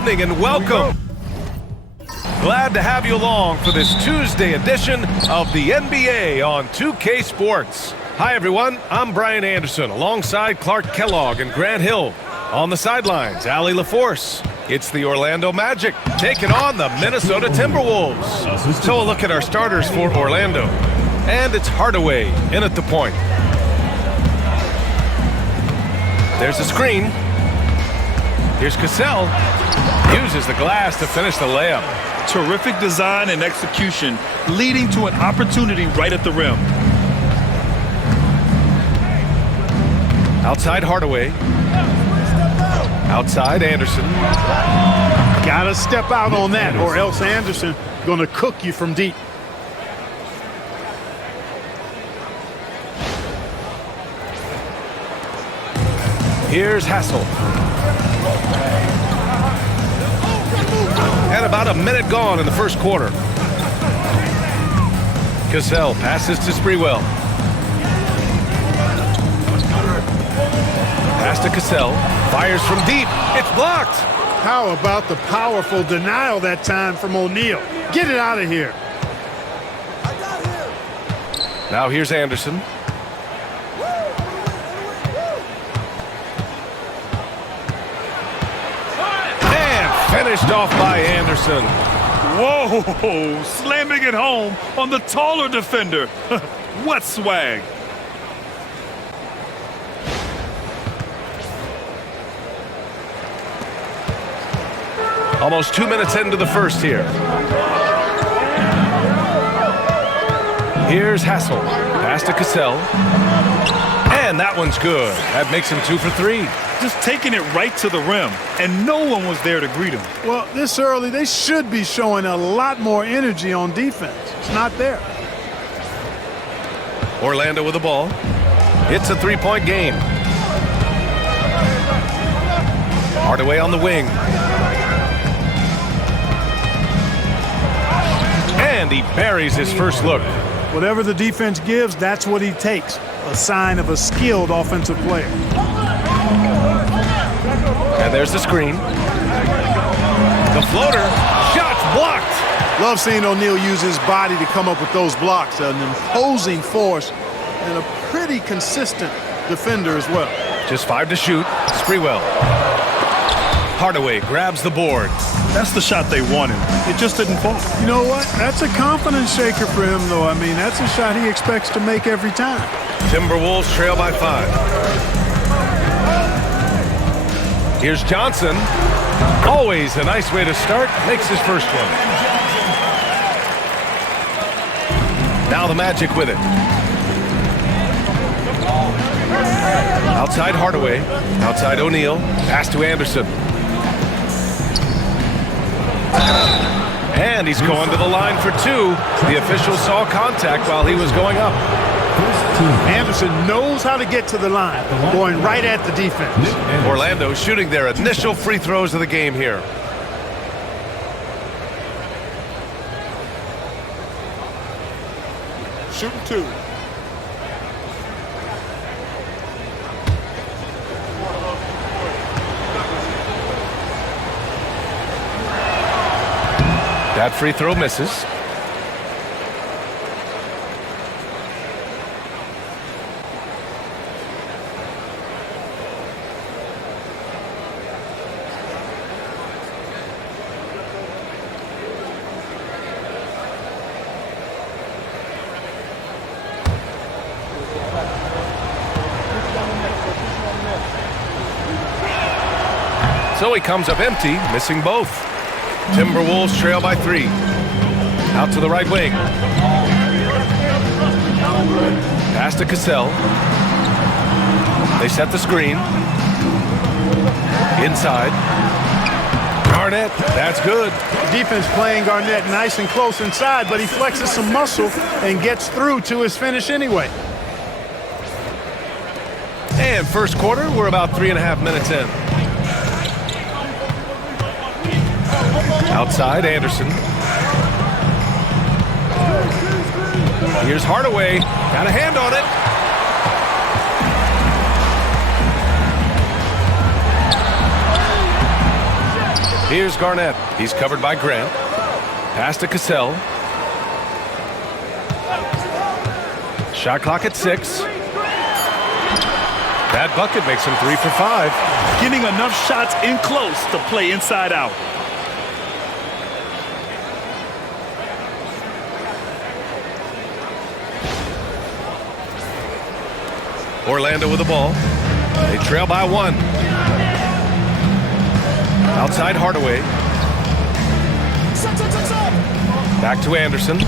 evening and welcome. Glad to have you along for this Tuesday edition of the NBA on 2K Sports. Hi everyone, I'm Brian Anderson alongside Clark Kellogg and Grant Hill. On the sidelines, Allie LaForce. It's the Orlando Magic taking on the Minnesota Timberwolves. So a look at our starters for Orlando. And it's Hardaway in at the point. There's a screen. Here's Cassell. Uses the glass to finish the layup. Terrific design and execution, leading to an opportunity right at the rim. Outside Hardaway. Outside Anderson. Gotta step out on that, or else Anderson gonna cook you from deep. Here's Hassel. And about a minute gone in the first quarter. Cassell passes to Sprewell. Pass to Cassell. Fires from deep. It's blocked. How about the powerful denial that time from O'Neal? Get it out of here. Now here's Anderson. Finished off by Anderson. Whoa, slamming it home on the taller defender. What swag. Almost 2 minutes into the first here. Here's Hassel. Pass to Cassell. And that one's good. That makes him 2 for 3. Just taking it right to the rim, and no one was there to greet him. Well, this early, they should be showing a lot more energy on defense. It's not there. Orlando with the ball. It's a three-point game. Hardaway on the wing. And he buries his first look. Whatever the defense gives, that's what he takes. A sign of a skilled offensive player. And there's the screen. The floater. Shots blocked. Love seeing O'Neal use his body to come up with those blocks. An imposing force and a pretty consistent defender as well. Just 5 to shoot. Sprewell. Hardaway grabs the board. That's the shot they wanted. It just didn't fall. You know what? That's a confidence shaker for him, though. I mean, that's a shot he expects to make every time. Timberwolves trail by 5. Here's Johnson. Always a nice way to start. Makes his first one. Now the Magic with it. Outside Hardaway. Outside O'Neal. Pass to Anderson. And he's going to the line for 2. The official saw contact while he was going up. Anderson knows how to get to the line, going right at the defense. Orlando shooting their initial free throws of the game here. Shooting 2. That free throw misses. So he comes up empty, missing both. Timberwolves trail by 3. Out to the right wing. Pass to Cassell. They set the screen. Inside. Garnett, that's good. Defense playing Garnett nice and close inside, but he flexes some muscle and gets through to his finish anyway. And first quarter, we're about 3.5 minutes in. Outside, Anderson. Here's Hardaway. Got a hand on it. Here's Garnett. He's covered by Grant. Pass to Cassell. Shot clock at 6. That bucket makes him 3 for 5. Getting enough shots in close to play inside out. Orlando with the ball. They trail by 1. Outside Hardaway. Back to Anderson.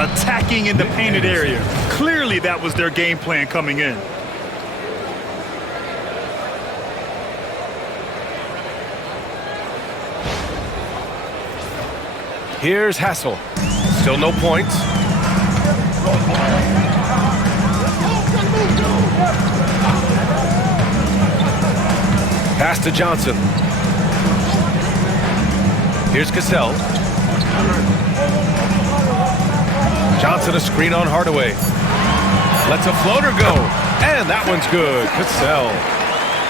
Attacking in the painted area. Clearly that was their game plan coming in. Here's Hassel. Still no points. Pass to Johnson. Here's Cassell. Johnson a screen on Hardaway. Lets a floater go. And that one's good. Cassell.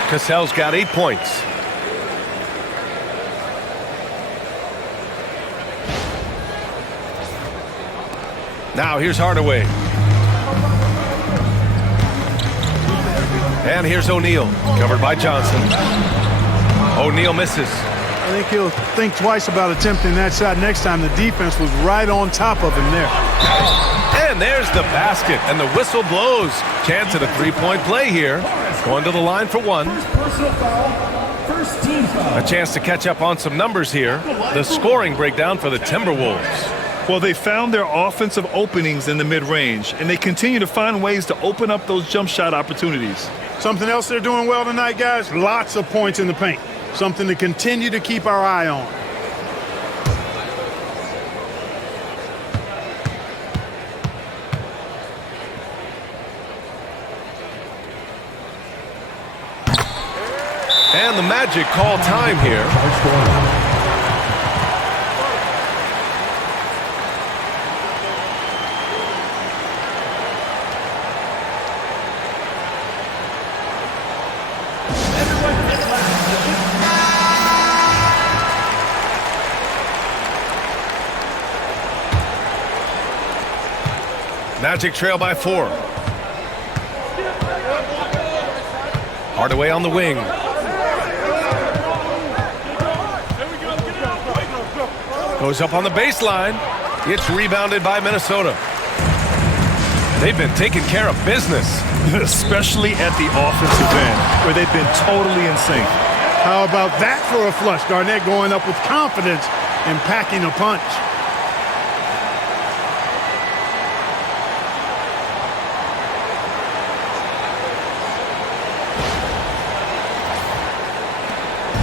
Cassell's got 8 points. Now here's Hardaway. And here's O'Neal. Covered by Johnson. O'Neal misses. I think he'll think twice about attempting that shot next time. The defense was right on top of him there. And there's the basket, and the whistle blows. Chance at a 3-point play here. Going to the line for 1. A chance to catch up on some numbers here. The scoring breakdown for the Timberwolves. Well, they found their offensive openings in the mid-range, and they continue to find ways to open up those jump shot opportunities. Something else they're doing well tonight, guys, lots of points in the paint. Something to continue to keep our eye on. And the Magic call time here. Magic trail by 4. Hardaway on the wing. Goes up on the baseline. It's rebounded by Minnesota. They've been taking care of business. Especially at the offensive end, where they've been totally in sync. How about that for a flush? Garnett going up with confidence and packing a punch.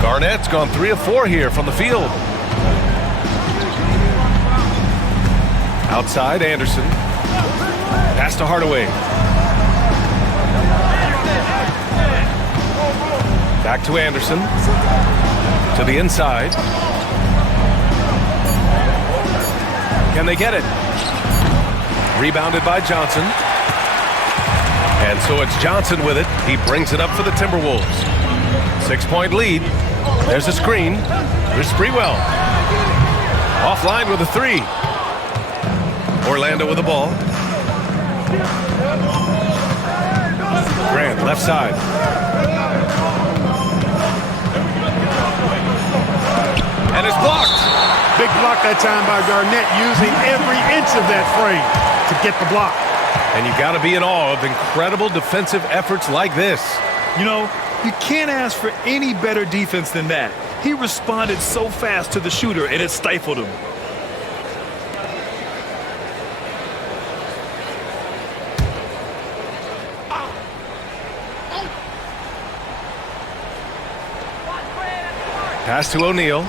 Garnett's gone 3 of 4 here from the field. Outside, Anderson. Pass to Hardaway. Back to Anderson. To the inside. Can they get it? Rebounded by Johnson. And so it's Johnson with it. He brings it up for the Timberwolves. 6-point lead. There's a screen. There's Sprewell. Offline with a 3. Orlando with the ball. Grant, left side. And it's blocked. Big block that time by Garnett, using every inch of that frame to get the block. And you got to be in awe of incredible defensive efforts like this. You know, you can't ask for any better defense than that. He responded so fast to the shooter, and it stifled him. Pass to O'Neal.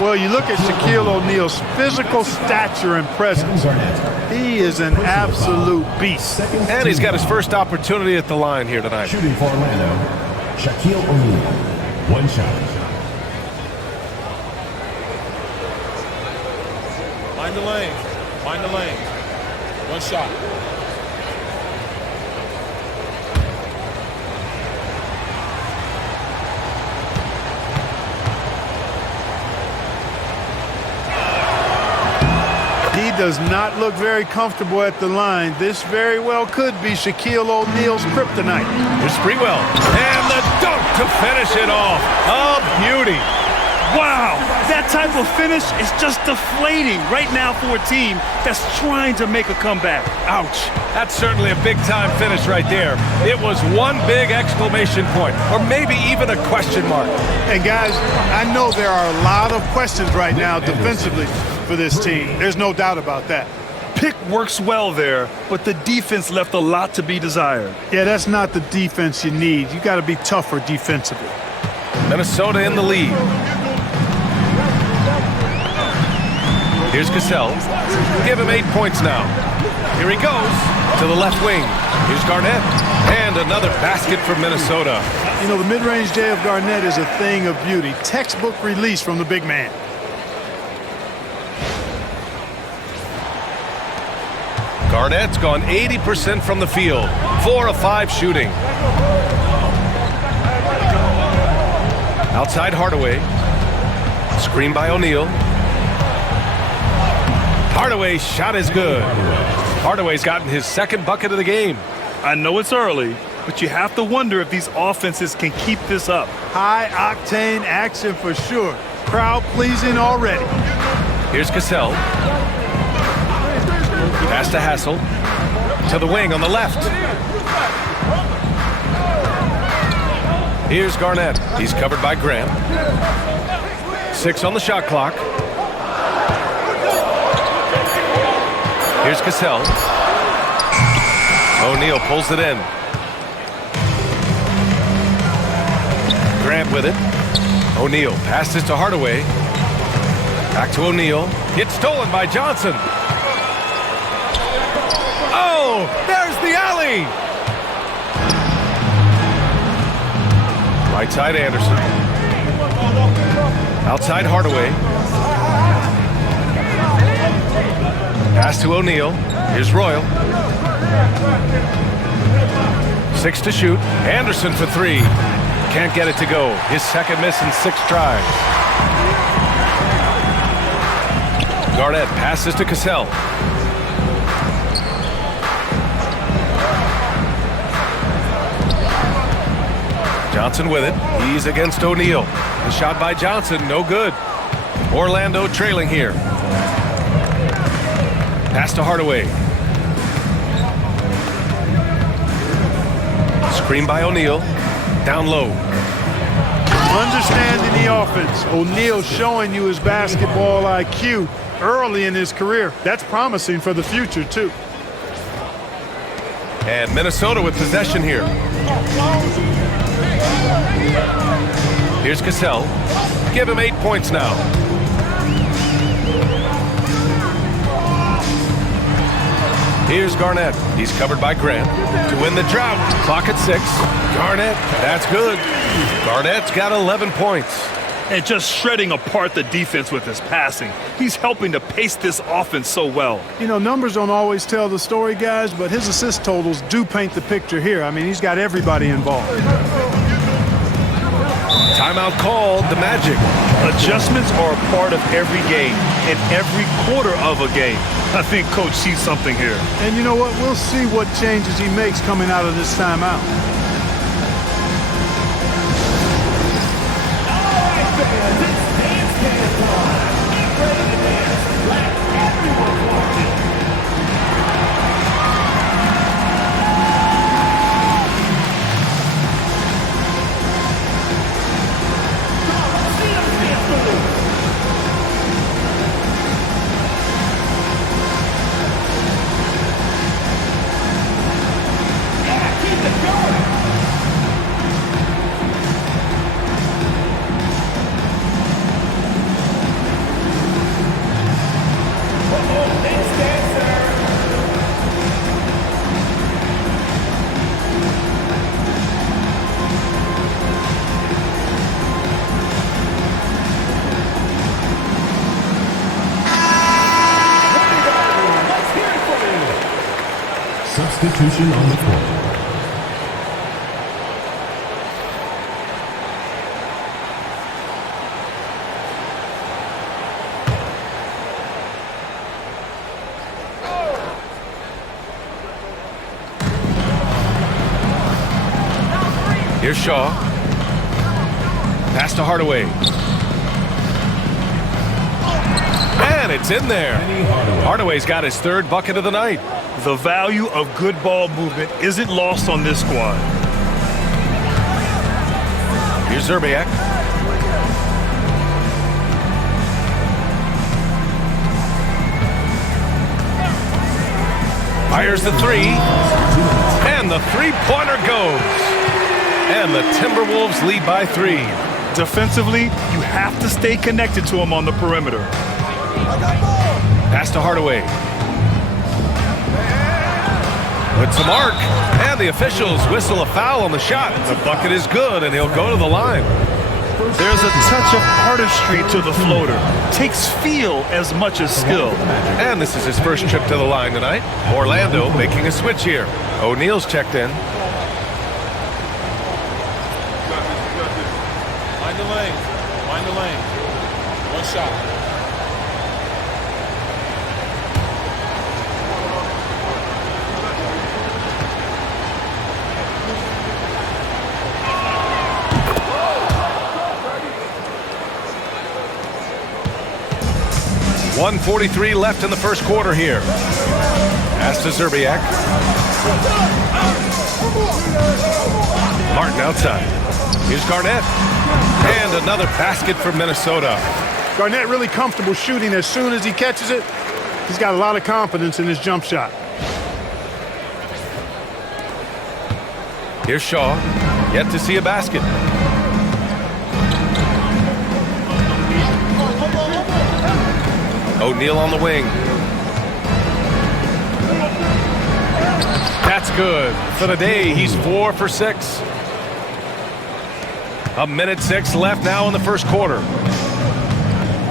Well, you look at Shaquille O'Neal's physical stature and presence. He is an absolute beast. And he's got his first opportunity at the line here tonight. Shooting for Orlando, Shaquille O'Neal. 1 shot. Find the lane. Find the lane. 1 shot. does not look very comfortable at the line. This very well could be Shaquille O'Neal's kryptonite. Here's Sprewell. And the dunk to finish it off. A beauty. Wow, that type of finish is just deflating right now for a team that's trying to make a comeback. Ouch. That's certainly a big-time finish right there. It was one big exclamation point, or maybe even a question mark. And guys, I know there are a lot of questions right now defensively for this team. There's no doubt about that. Pick works well there, but the defense left a lot to be desired. Yeah, that's not the defense you need. You got to be tougher defensively. Minnesota in the lead. Here's Cassell. Give him 8 points now. Here he goes to the left wing. Here's Garnett. And another basket for Minnesota. You know, the mid-range J of Garnett is a thing of beauty. Textbook release from the big man. Garnett's gone 80% from the field. 4 of 5 shooting. Outside Hardaway. Screen by O'Neal. Hardaway's shot is good. Hardaway's gotten his second bucket of the game. I know it's early, but you have to wonder if these offenses can keep this up. High-octane action for sure. Crowd-pleasing already. Here's Cassell. Pass to Hassel. To the wing on the left. Here's Garnett. He's covered by Graham. 6 on the shot clock. Here's Cassell. O'Neal pulls it in. Grant with it. O'Neal passes to Hardaway. Back to O'Neal. It's stolen by Johnson. Oh, there's the alley. Right side Anderson. Outside Hardaway. Pass to O'Neal. Here's Royal. 6 to shoot. Anderson for 3. Can't get it to go. His second miss in 6 tries. Garnett passes to Cassell. Johnson with it. He's against O'Neal. The shot by Johnson, no good. Orlando trailing here. Pass to Hardaway. Screen by O'Neal. Down low. Understanding the offense. O'Neal showing you his basketball IQ early in his career. That's promising for the future, too. And Minnesota with possession here. Here's Cassell. Give him 8 points now. Here's Garnett. He's covered by Grant. To win the drought. Clock at 6. Garnett, that's good. Garnett's got 11 points. And just shredding apart the defense with his passing. He's helping to pace this offense so well. You know, numbers don't always tell the story, guys, but his assist totals do paint the picture here. I mean, he's got everybody involved. Timeout called, the Magic. Adjustments are a part of every game and every quarter of a game. I think Coach sees something here. And you know what? We'll see what changes he makes coming out of this timeout. Substitution on the court. Here's Shaw. Pass to Hardaway. And it's in there. Hardaway's got his third bucket of the night. The value of good ball movement isn't lost on this squad. Here's Zerbiak. Fires the three. And the three-pointer goes. And the Timberwolves lead by 3. Defensively, you have to stay connected to him on the perimeter. Pass to Hardaway. Puts the mark. And the officials whistle a foul on the shot. The bucket is good, and he'll go to the line. There's a touch of artistry to the floater. Takes feel as much as skill. And this is his first trip to the line tonight. Orlando making a switch here. O'Neal's checked in. Mind the lane. Mind the lane. One shot. .143 left in the first quarter here. Pass to Zerbiak. Martin outside. Here's Garnett. And another basket for Minnesota. Garnett really comfortable shooting as soon as he catches it. He's got a lot of confidence in his jump shot. Here's Shaw. Yet to see a basket. O'Neal on the wing. That's good. For the day, he's 4 for 6. 1:06 left now in the first quarter.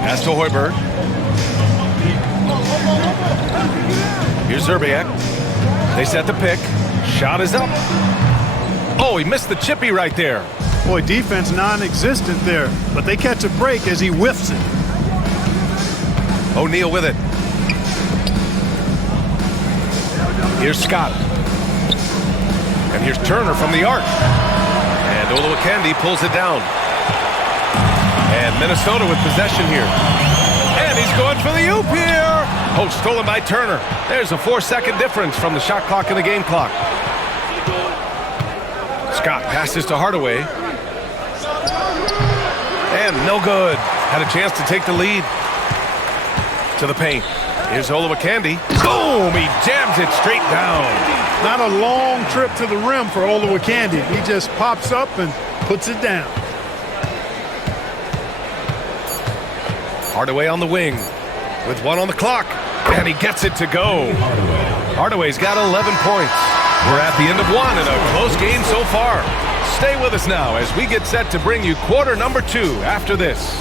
Pass to Hoiberg. Here's Zerbiak. They set the pick. Shot is up. Oh, he missed the chippy right there. Boy, defense non-existent there, but they catch a break as he whiffs it. O'Neal with it. Here's Scott. And here's Turner from the arc. And Olowokandi pulls it down. And Minnesota with possession here. And he's going for the oop here. Oh, stolen by Turner. There's a 4-second difference from the shot clock and the game clock. Scott passes to Hardaway. And no good. Had a chance to take the lead. To the paint. Here's Olowokandi. Boom! He jams it straight down. Not a long trip to the rim for Olowokandi. He just pops up and puts it down. Hardaway on the wing with 1 on the clock. And he gets it to go. Hardaway's got 11 points. We're at the end of 1 in a close game so far. Stay with us now as we get set to bring you quarter number 2 after this.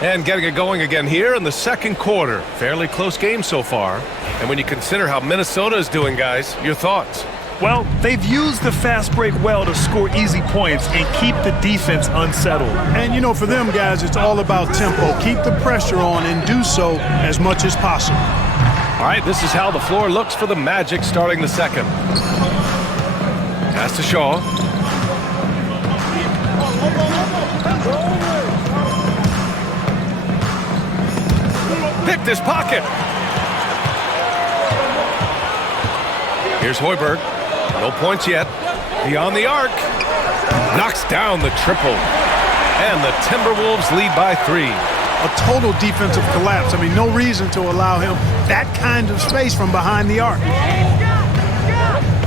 And getting it going again here in the second quarter. Fairly close game so far. And when you consider how Minnesota is doing, guys, your thoughts? Well, they've used the fast break well to score easy points and keep the defense unsettled. And, you know, for them guys, it's all about tempo. Keep the pressure on and do so as much as possible. All right, this is how the floor looks for the Magic starting the second. Pass to Shaw. Picked his pocket. Here's Hoiberg. No points yet. Beyond the arc. Knocks down the triple. And the Timberwolves lead by 3. A total defensive collapse. I mean, no reason to allow him that kind of space from behind the arc.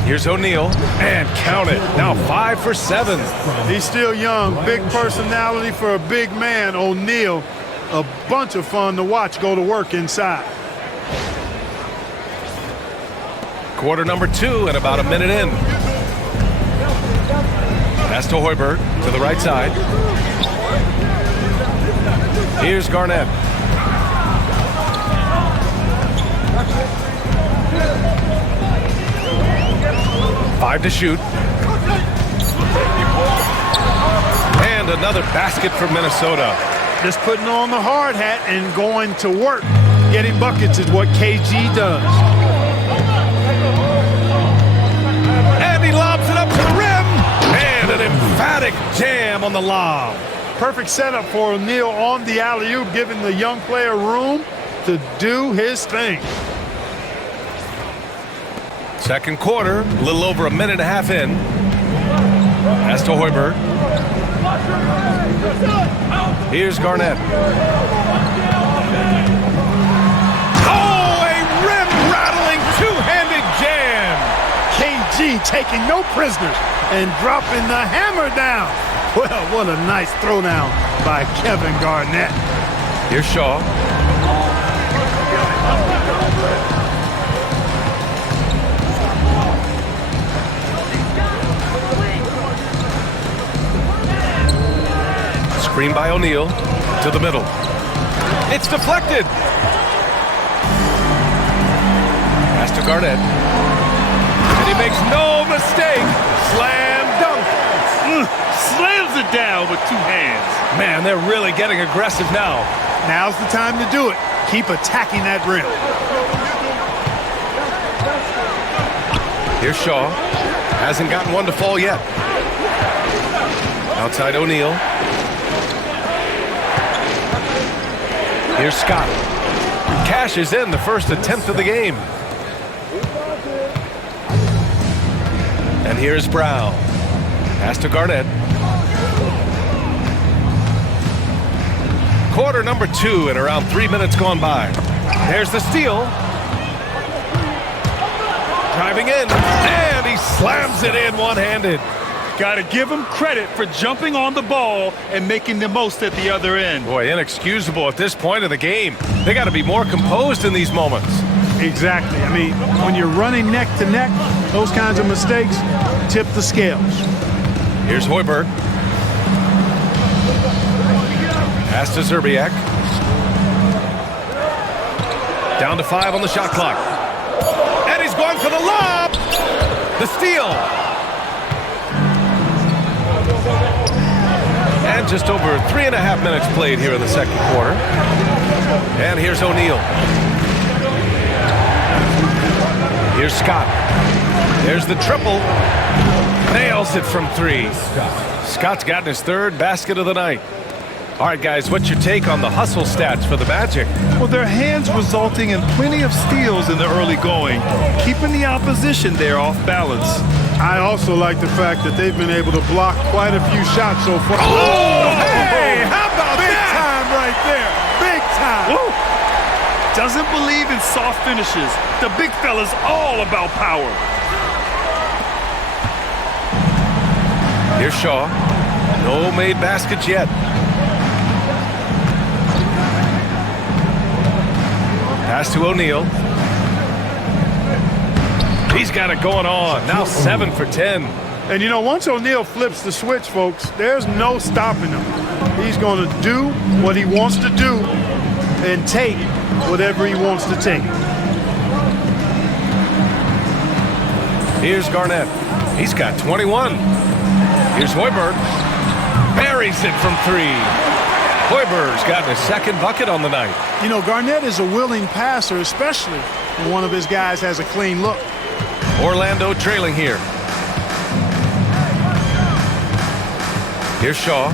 Here's O'Neal. And count it. Now 5 for 7. He's still young. Big personality for a big man, O'Neal. A bunch of fun to watch go to work inside. Quarter number 2 and about a minute in. Pass to Hoiberg to the right side. Here's Garnett. Five to shoot. And another basket for Minnesota. Just putting on the hard hat and going to work. Getting buckets is what KG does. And he lobs it up to the rim. And an emphatic jam on the lob. Perfect setup for O'Neal on the alley-oop, giving the young player room to do his thing. Second quarter, a little over a minute and a half in. Pass to Hoiberg. Here's Garnett. Oh, a rim-rattling two-handed jam. KG taking no prisoners and dropping the hammer down. Well, what a nice throwdown by Kevin Garnett. Here's Shaw. Screen by O'Neal to the middle. It's deflected. Pass to Garnett. And he makes no mistake. Slam dunk. Slams it down with two hands. Man, they're really getting aggressive now. Now's the time to do it. Keep attacking that rim. Here's Shaw. Hasn't gotten one to fall yet. Outside O'Neal. Here's Scott. Cashes in the first attempt of the game. And here's Brown. Pass to Garnett. Quarter number 2 and around 3 minutes gone by. There's the steal. Driving in, and he slams it in one-handed. Got to give him credit for jumping on the ball and making the most at the other end. Boy, inexcusable at this point of the game. They got to be more composed in these moments. Exactly. I mean, when you're running neck to neck, those kinds of mistakes tip the scales. Here's Hoiberg. Pass to Zerbiak. Down to 5 on the shot clock. And he's going for the lob. The steal. And just over 3.5 minutes played here in the second quarter. And here's O'Neal. Here's Scott. There's the triple. Nails it from 3. Scott's gotten his 3rd basket of the night. All right, guys, what's your take on the hustle stats for the Magic? Well, their hands resulting in plenty of steals in the early going, keeping the opposition there off balance. I also like the fact that they've been able to block quite a few shots so far. Oh, hey, how about Big that? time right there. Big time. Woo. Doesn't believe in soft finishes. The big fella's all about power. Here's Shaw. No made baskets yet. Pass to O'Neal. He's got it going on. Now 7 for 10. And, you know, once O'Neal flips the switch, folks, there's no stopping him. He's going to do what he wants to do and take whatever he wants to take. Here's Garnett. He's got 21. Here's Hoiberg. Buries it from 3. Hoiberg's gotten his 2nd bucket on the night. You know, Garnett is a willing passer, especially when one of his guys has a clean look. Orlando trailing here. Here's Shaw.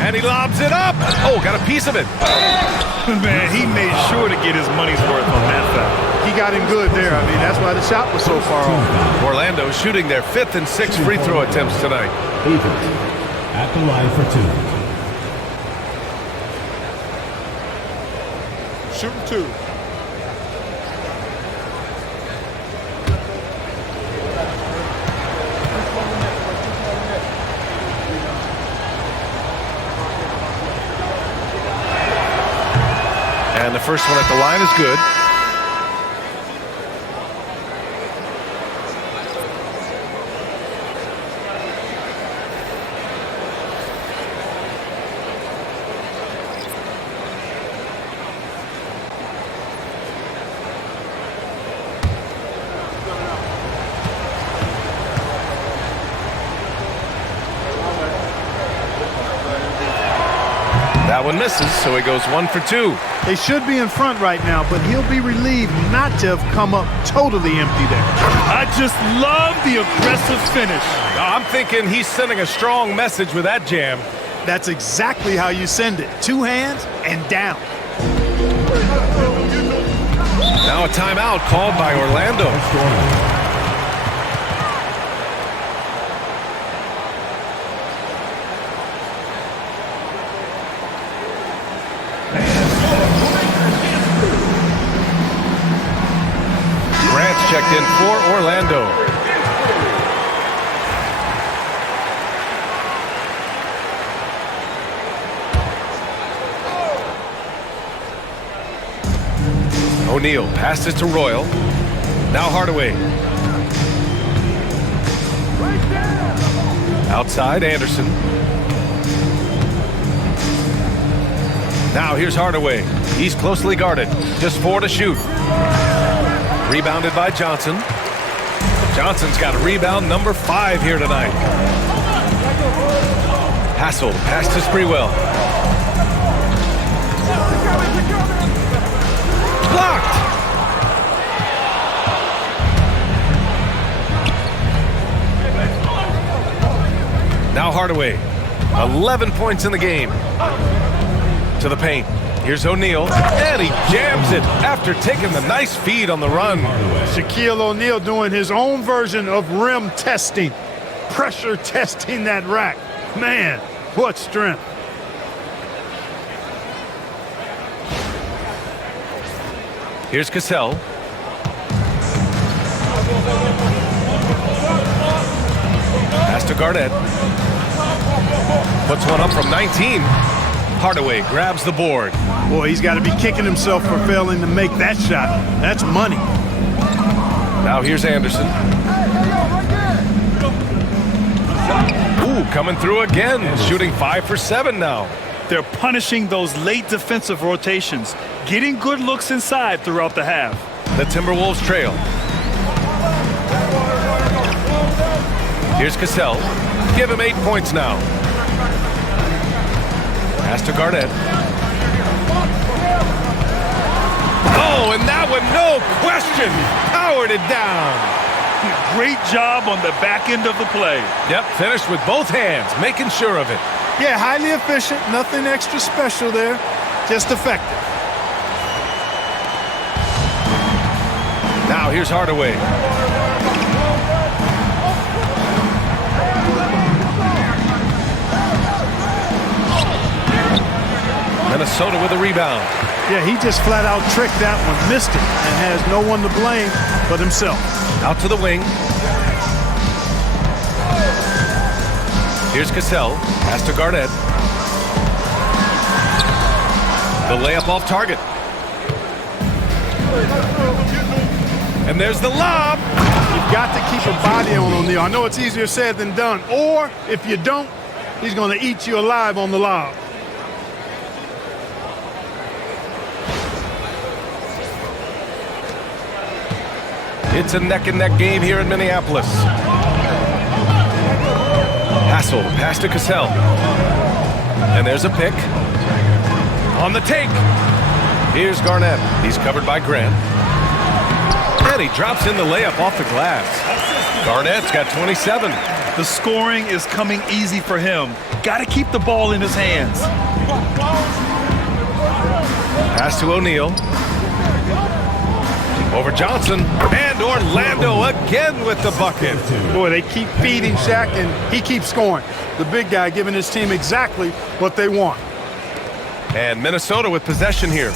And he lobs it up. Oh, got a piece of it. Man, he made sure to get his money's worth on that foul. He got him good there. I mean, that's why the shot was so far off. Orlando shooting their 5th and 6th free throw attempts tonight. Avery at the line for 2. Shooting 2. And the first one at the line is good. That one misses, so he goes 1 for 2. They should be in front right now, but he'll be relieved not to have come up totally empty there. I just love the aggressive finish. I'm thinking he's sending a strong message with that jam. That's exactly how you send it. 2 hands and down. Now a timeout called by Orlando. Grant's checked in for Orlando. O'Neal passes to Royal. Now Hardaway. Outside Anderson. Now here's Hardaway. He's closely guarded. Just 4 to shoot. Rebounded by Johnson. Johnson's got a rebound number 5 here tonight. Hassel pass to Sprewell. Blocked. Now Hardaway. 11 points in the game. To the paint. Here's O'Neal, and he jams it after taking the nice feed on the run. Shaquille O'Neal doing his own version of rim testing. Pressure testing that rack. Man, what strength. Here's Cassell. Pass to Garnett. Puts one up from 19. Hardaway grabs the board. Boy, he's got to be kicking himself for failing to make that shot. That's money. Now here's Anderson. Ooh, coming through again, shooting 5 for 7 now. They're punishing those late defensive rotations, getting good looks inside throughout the half. The Timberwolves trail. Here's Cassell. Give him 8 points now. Pass to Garnett. Oh, and that one, no question, powered it down. Great job on the back end of the play. Yep, finished with both hands, making sure of it. Yeah, highly efficient, nothing extra special there, just effective. Now here's Hardaway. Minnesota with a rebound. Yeah, he just flat out tricked that one, missed it, and has no one to blame but himself. Out to the wing. Here's Cassell. Pass to Garnett. The layup off target. And there's the lob. You've got to keep a body on O'Neal. I know it's easier said than done. Or, if you don't, he's going to eat you alive on the lob. It's a neck-and-neck game here in Minneapolis. Hassel, pass to Cassell. And there's a pick. On the take. Here's Garnett. He's covered by Grant. And he drops in the layup off the glass. Garnett's got 27. The scoring is coming easy for him. Got to keep the ball in his hands. Pass to O'Neal. Over Johnson, and Orlando again with the bucket. Boy, they keep feeding Shaq, and he keeps scoring. The big guy giving his team exactly what they want. And Minnesota with possession here.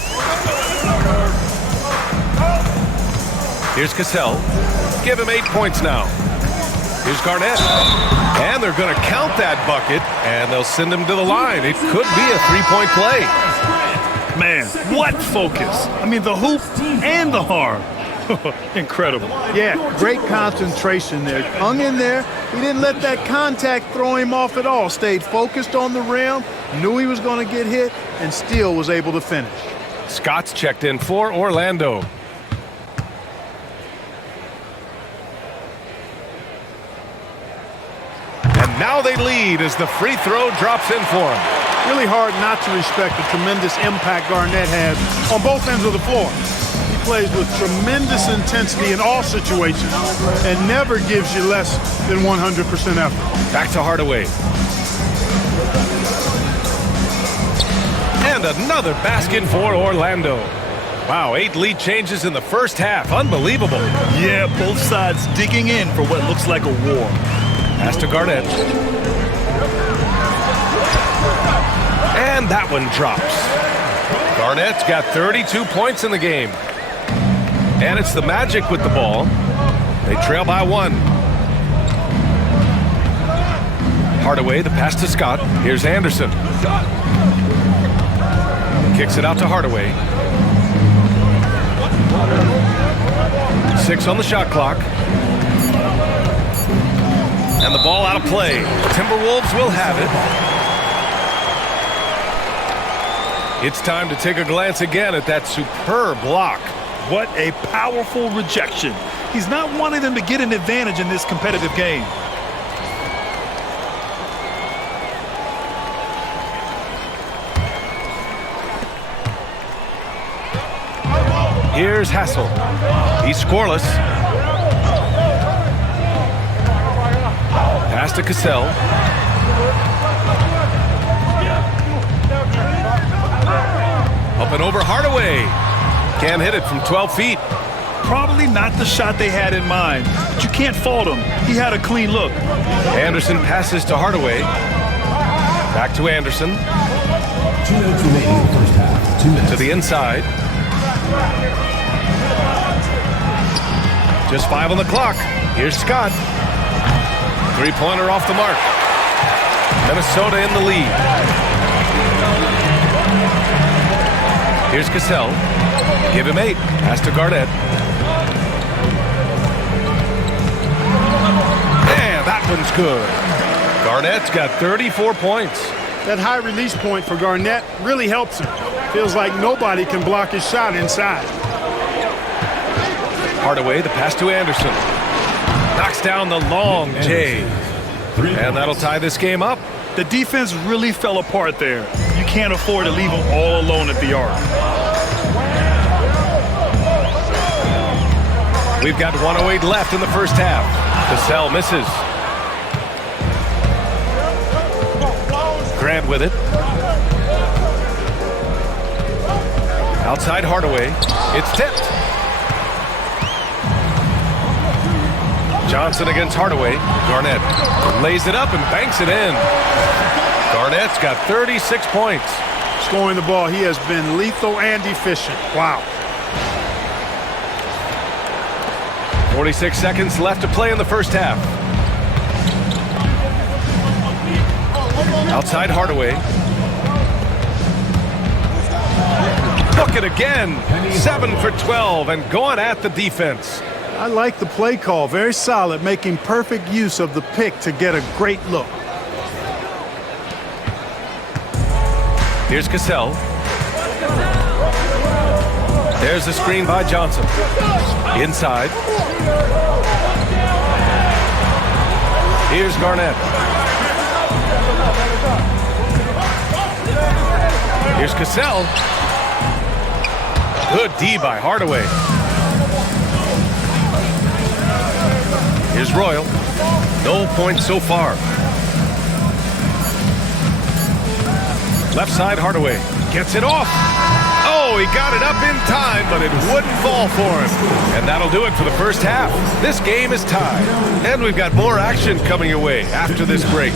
Here's Cassell. Give him 8 points now. Here's Garnett. And they're going to count that bucket, and they'll send him to the line. It could be a three-point play. Man, what focus. I mean, the hoop and the harm. Incredible. Yeah, great concentration there. Hung in there. He didn't let that contact throw him off at all. Stayed focused on the rim, knew he was going to get hit, and still was able to finish. Scott's checked in for Orlando. And now they lead as the free throw drops in for him. Really hard not to respect the tremendous impact Garnett has on both ends of the floor. He plays with tremendous intensity in all situations and never gives you less than 100% effort. Back to Hardaway. And another basket for Orlando. Wow, 8 lead changes in the first half. Unbelievable. Yeah, both sides digging in for what looks like a war. Pass to Garnett. And that one drops. Garnett's got 32 points in the game. And it's the Magic with the ball. They trail by 1. Hardaway, the pass to Scott. Here's Anderson. Kicks it out to Hardaway. 6 on the shot clock. And the ball out of play. Timberwolves will have it. It's time to take a glance again at that superb block. What a powerful rejection. He's not wanting them to get an advantage in this competitive game. Here's Hassel. He's scoreless. Pass to Cassell. Up and over Hardaway. Can't hit it from 12 feet. Probably not the shot they had in mind, but you can't fault him. He had a clean look. Anderson passes to Hardaway. Back to Anderson. 2 minutes remaining in the first half. 2 minutes. To the inside. Just 5 on the clock. Here's Scott. 3-pointer off the mark. Minnesota in the lead. Here's Cassell. Give him 8. Pass to Garnett. And that one's good. Garnett's got 34 points. That high release point for Garnett really helps him. Feels like nobody can block his shot inside. Hardaway, the pass to Anderson. Knocks down the long J. And that'll tie this game up. The defense really fell apart there. You can't afford to leave them all alone at the arc. We've got 1:08 left in the first half. Cassell misses. Grant with it. Outside Hardaway. It's tipped. Johnson against Hardaway. Garnett lays it up and banks it in. Garnett's got 36 points. Scoring the ball, he has been lethal and efficient. Wow. 46 seconds left to play in the first half. Outside Hardaway. Look it again. 7 for 12 and going at the defense. I like the play call. Very solid, making perfect use of the pick to get a great look. Here's Cassell. There's the screen by Johnson. Inside. Here's Garnett. Here's Cassell. Good D by Hardaway. Here's Royal. No points so far. Left side Hardaway. Gets it off. Oh, he got it up in time, but it wouldn't fall for him. And that'll do it for the first half. This game is tied. And we've got more action coming your way after this break.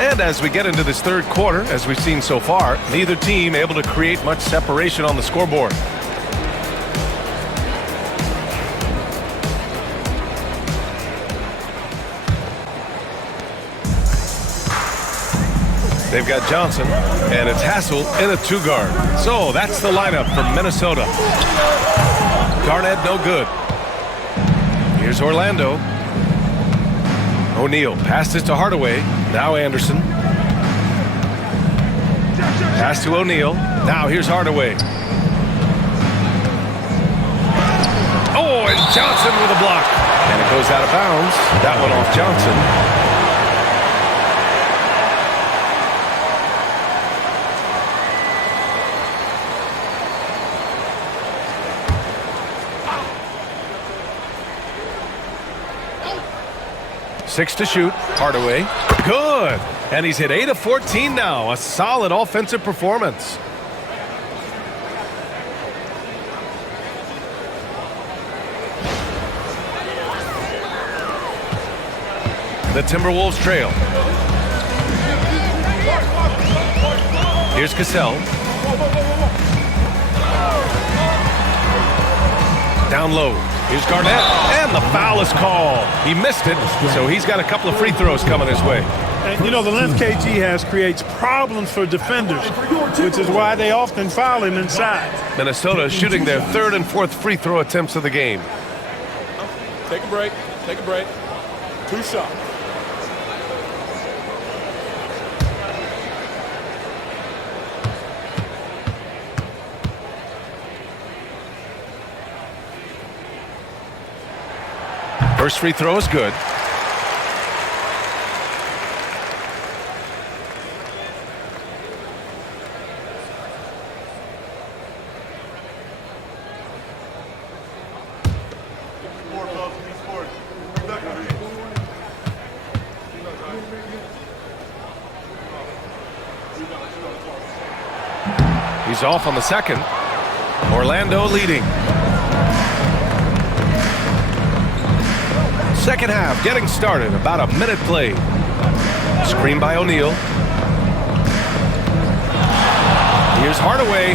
And as we get into this third quarter, as we've seen so far, neither team able to create much separation on the scoreboard. They've got Johnson, and it's Hassel in a two-guard. So that's the lineup for Minnesota. Garnett, no good. Here's Orlando. O'Neal passes to Hardaway. Now Anderson. Pass to O'Neal. Now here's Hardaway. Oh, and Johnson with a block. And it goes out of bounds. That one off Johnson. Six to shoot. Hardaway. Good. And he's hit 8 of 14 now. A solid offensive performance. The Timberwolves trail. Here's Cassell. Down low. Here's Garnett, and the foul is called. He missed it, so he's got a couple of free throws coming his way. And, you know, the length KG has creates problems for defenders, which is why they often foul him inside. Minnesota shooting their third and fourth free throw attempts of the game. Take a break. Take a break. 2 shots. First free throw is good. He's off on the second. Orlando leading. Second half getting started. About a minute played. Screen by O'Neal. Here's Hardaway.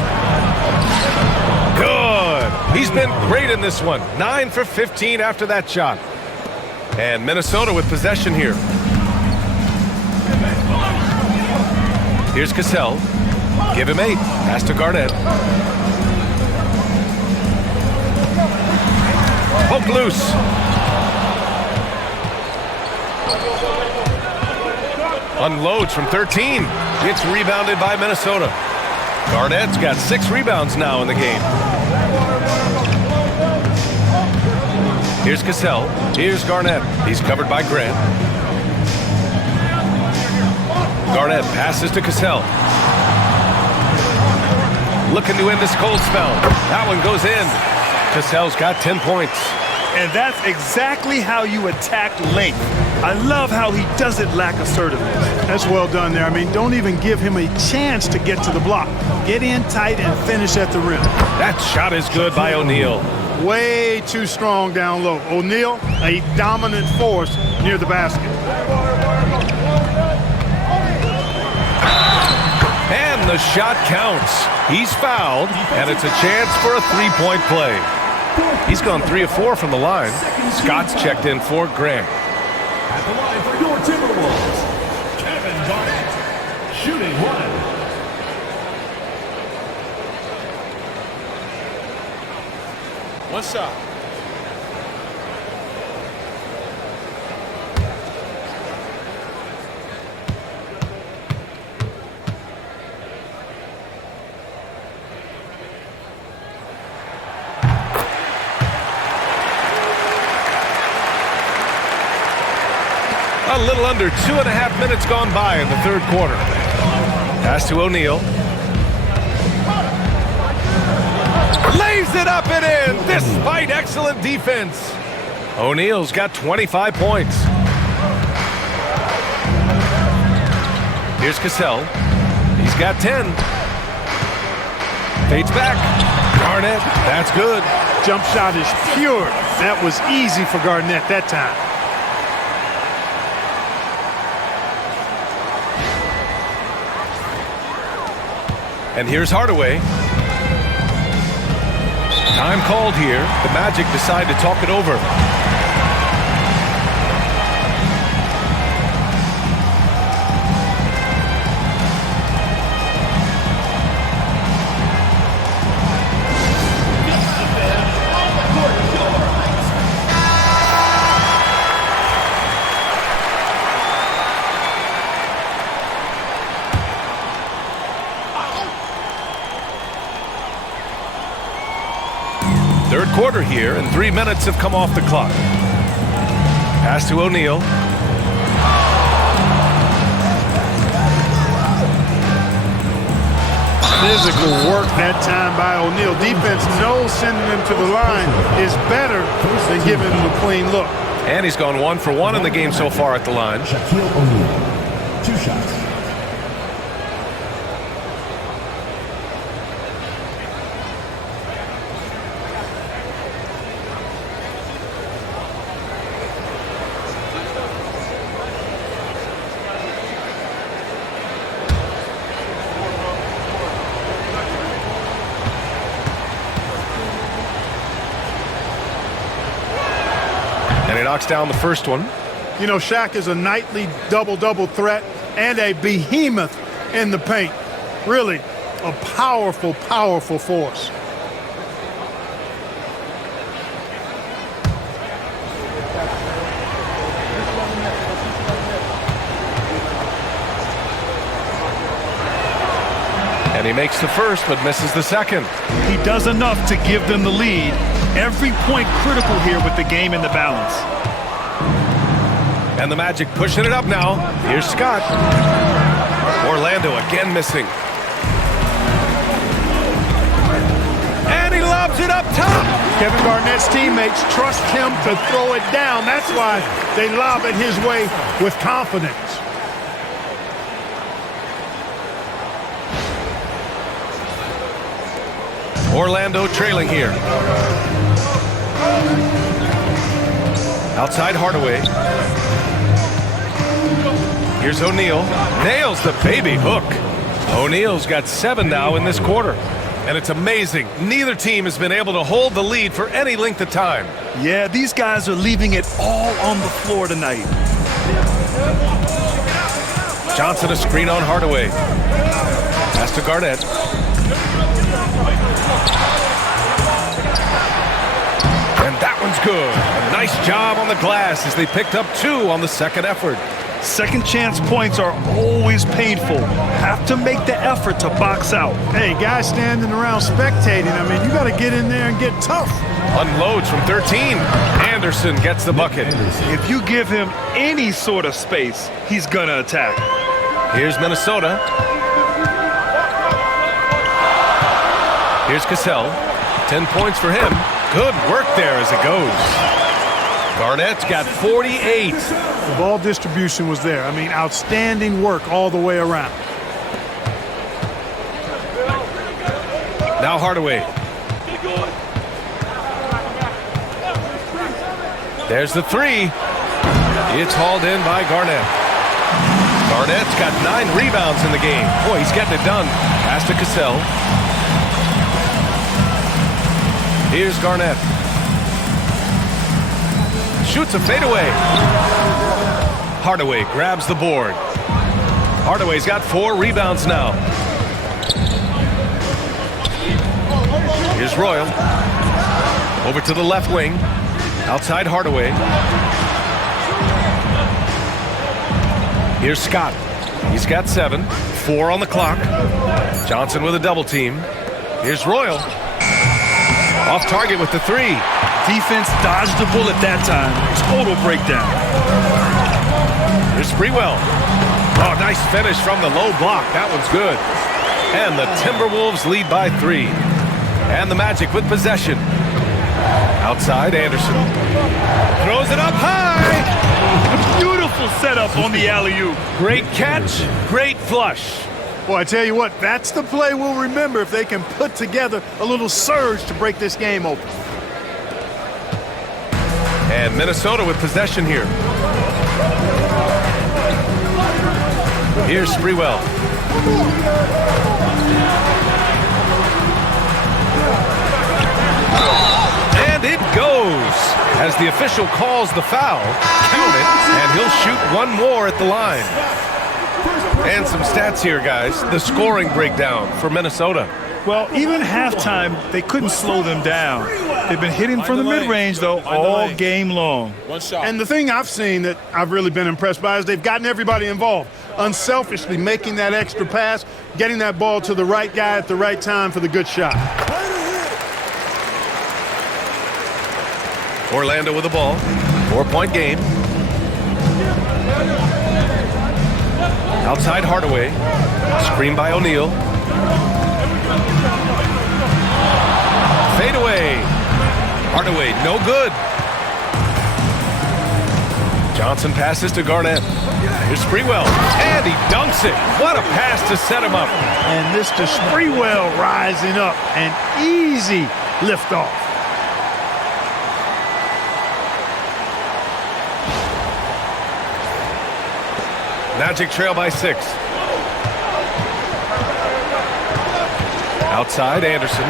Good. He's been great in this one. 9 for 15 after that shot. And Minnesota with possession here. Here's Cassell. Give him 8. Pass to Garnett. Poke loose. Unloads from 13. It's rebounded by Minnesota. Garnett's got 6 rebounds now in the game. Here's Cassell. Here's Garnett. He's covered by Grant. Garnett passes to Cassell. Looking to end this cold spell. That one goes in. Cassell's got 10 points. And that's exactly how you attack length. I love how he doesn't lack assertiveness. That's well done there. I mean, don't even give him a chance to get to the block. Get in tight and finish at the rim. That shot is good by O'Neal. Way too strong down low. O'Neal, a dominant force near the basket. And the shot counts. He's fouled, and it's a chance for a three-point play. He's gone 3 of 4 from the line. Scott's checked in for Grant. At the line for your Timberwolves, Kevin Garnett, shooting 1 shot. A little under 2.5 minutes gone by in the third quarter. Pass to O'Neal. Lays it up and in despite excellent defense. O'Neal's got 25 points. Here's Cassell. He's got 10. Fades back. Garnett, that's good. Jump shot is pure. That was easy for Garnett that time. And here's Hardaway. Time called here. The Magic decide to talk it over. Third quarter here, and 3 minutes have come off the clock. Pass to O'Neal. Physical work that time by O'Neal. Defense knows sending him to the line is better than giving him a clean look. And he's gone 1 for 1 in the game so far at the line. Shaquille O'Neal, 2 shots. And he knocks down the first one. You know, Shaq is a nightly double-double threat and a behemoth in the paint. Really a powerful, powerful force. And he makes the first, but misses the second. He does enough to give them the lead. Every point critical here with the game in the balance. And the Magic pushing it up now. Here's Scott. Orlando again missing. And he lobs it up top. Kevin Garnett's teammates trust him to throw it down. That's why they lob it his way with confidence. Orlando trailing here. Outside Hardaway. Here's O'Neal. Nails the baby hook. O'Neal's got 7 now in this quarter. And it's amazing. Neither team has been able to hold the lead for any length of time. Yeah, these guys are leaving it all on the floor tonight. Johnson a screen on Hardaway. Pass to Garnett. And that one's good. A nice job on the glass as they picked up 2 on the second effort. Second chance points are always painful. Have to make the effort to box out. Hey, guys standing around spectating, I mean, you got to get in there and get tough. Unloads from 13. Anderson gets the bucket. If you give him any sort of space, he's gonna attack. Here's Minnesota. Here's Cassell. 10 points for him. Good work there as it goes. Garnett's got 48. The ball distribution was there. I mean, outstanding work all the way around. Now Hardaway. There's the 3. It's hauled in by Garnett. Garnett's got 9 rebounds in the game. Boy, he's getting it done. Pass to Cassell. Here's Garnett. Shoots a fadeaway. Hardaway grabs the board. Hardaway's got 4 rebounds now. Here's Royal. Over to the left wing. Outside Hardaway. Here's Scott. He's got 7. 4 on the clock. Johnson with a double team. Here's Royal. Off target with the 3. Defense dodged the bullet that time. Total breakdown. Here's Sprewell. Oh, nice finish from the low block. That one's good. And the Timberwolves lead by 3. And the Magic with possession. Outside Anderson. Throws it up high. A beautiful setup on the alley-oop. Great catch, great flush. Boy, I tell you what, that's the play we'll remember if they can put together a little surge to break this game open. And Minnesota with possession here. Here's Sprewell. As the official calls the foul, count it, and he'll shoot one more at the line. And some stats here, guys. The scoring breakdown for Minnesota. Well, even halftime, they couldn't slow them down. They've been hitting from the mid-range, though, all game long. One shot. And the thing I've seen that I've really been impressed by is they've gotten everybody involved, unselfishly making that extra pass, getting that ball to the right guy at the right time for the good shot. Orlando with the ball. 4-point game. Outside Hardaway. Screen by O'Neal. Fade away. Hardaway, no good. Johnson passes to Garnett. Here's Sprewell. And he dunks it. What a pass to set him up. And this to Sprewell rising up. An easy liftoff. Magic trail by 6. Outside, Anderson.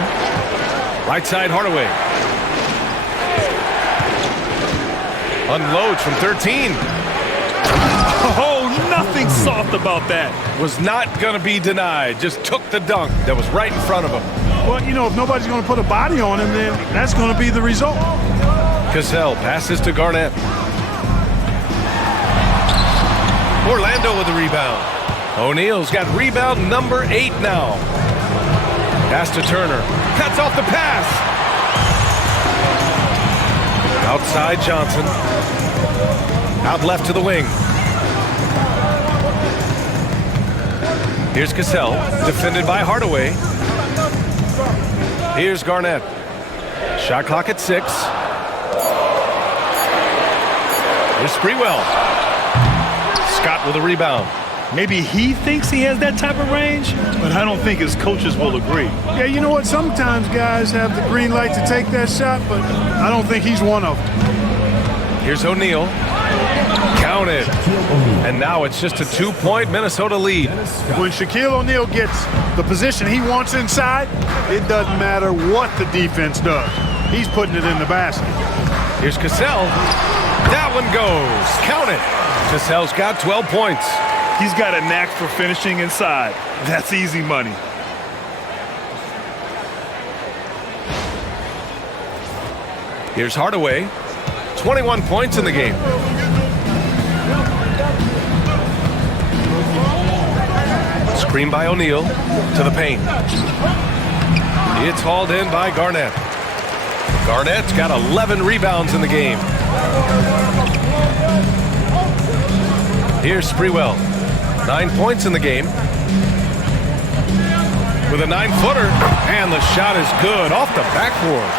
Right side, Hardaway. Unloads from 13. Oh, nothing soft about that. Was not going to be denied. Just took the dunk that was right in front of him. Well, you know, if nobody's going to put a body on him, then that's going to be the result. Cassell passes to Garnett. Orlando with the rebound. O'Neal's got rebound number 8 now. Pass to Turner. Cuts off the pass. Outside Johnson. Out left to the wing. Here's Cassell. Defended by Hardaway. Here's Garnett. Shot clock at 6. Here's Sprewell. Scott with a rebound. Maybe he thinks he has that type of range, but I don't think his coaches will agree. Yeah, you know what? Sometimes guys have the green light to take that shot, but I don't think he's one of them. Here's O'Neal. Counted. And now it's just a 2-point Minnesota lead. When Shaquille O'Neal gets the position he wants inside, it doesn't matter what the defense does. He's putting it in the basket. Here's Cassell. That one goes. Count it. Cassell's got 12 points. He's got a knack for finishing inside. That's easy money. Here's Hardaway. 21 points in the game. Screen by O'Neal to the paint. It's hauled in by Garnett. Garnett's got 11 rebounds in the game. Here's Sprewell. 9 points in the game. With a 9-footer. And the shot is good off the backboard.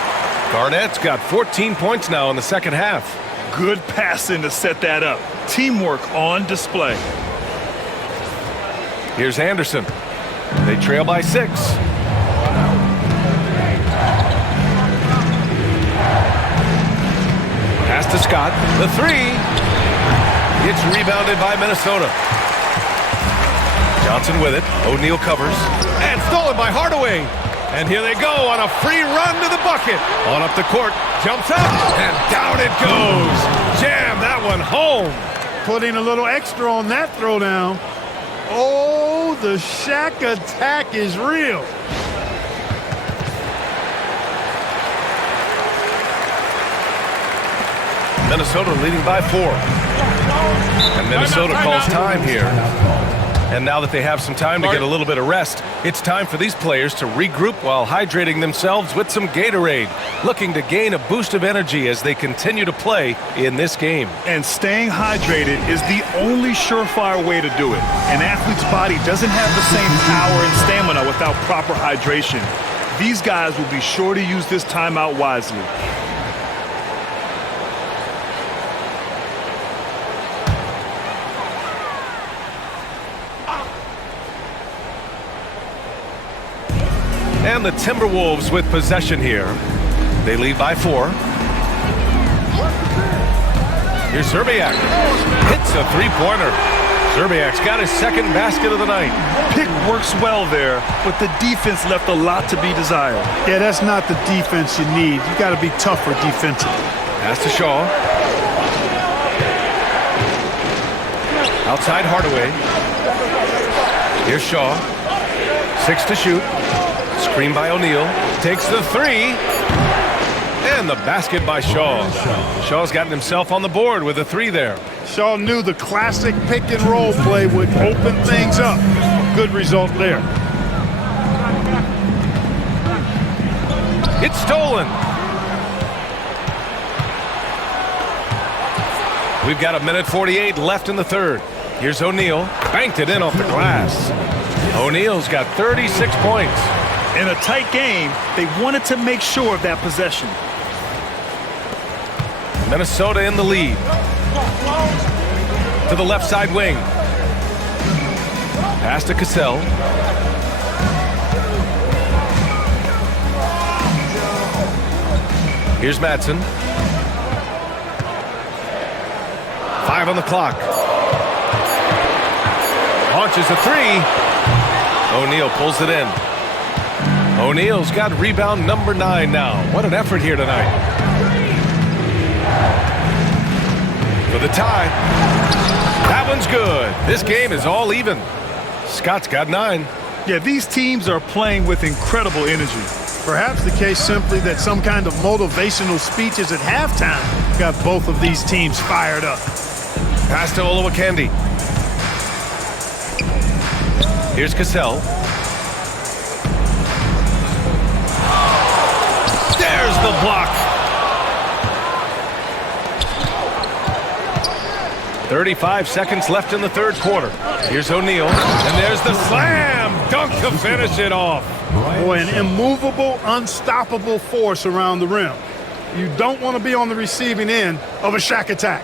Garnett's got 14 points now in the second half. Good passing to set that up. Teamwork on display. Here's Anderson. They trail by 6. Pass to Scott. The 3. It's rebounded by Minnesota. Johnson with it. O'Neal covers. And stolen by Hardaway. And here they go on a free run to the bucket. On up the court. Jumps up. And down it goes. Jam that one home. Putting a little extra on that throwdown. Oh, the Shaq attack is real. Minnesota leading by 4. And Minnesota calls time here. And now that they have some time to get a little bit of rest, it's time for these players to regroup while hydrating themselves with some Gatorade, looking to gain a boost of energy as they continue to play in this game. And staying hydrated is the only surefire way to do it. An athlete's body doesn't have the same power and stamina without proper hydration. These guys will be sure to use this timeout wisely. And the Timberwolves with possession here. They lead by 4. Here's Zerbiak. Hits a 3-pointer. Zerbiak's got his second basket of the night. Pick works well there, but the defense left a lot to be desired. Yeah, that's not the defense you need. You got to be tougher defensively. Pass to Shaw. Outside Hardaway. Here's Shaw. 6 to shoot. Screen by O'Neal. Takes the 3. And the basket by Shaw. Shaw's gotten himself on the board with a 3 there. Shaw knew the classic pick and roll play would open things up. Good result there. It's stolen. We've got 1:48 left in the third. Here's O'Neal. Banked it in off the glass. O'Neal's got 36 points. In a tight game, they wanted to make sure of that possession. Minnesota in the lead. To the left side wing. Pass to Cassell. Here's Madsen. 5 on the clock. Launches a 3. O'Neal pulls it in. O'Neal's got rebound number 9 now. What an effort here tonight. For the tie. That one's good. This game is all even. Scott's got 9. Yeah, these teams are playing with incredible energy. Perhaps the case simply that some kind of motivational speeches at halftime got both of these teams fired up. Pass to Olowokandi. Here's Cassell. There's the block. 35 seconds left in the third quarter. Here's O'Neal. And there's the slam dunk to finish it off. Boy, an immovable, unstoppable force around the rim. You don't want to be on the receiving end of a Shaq attack.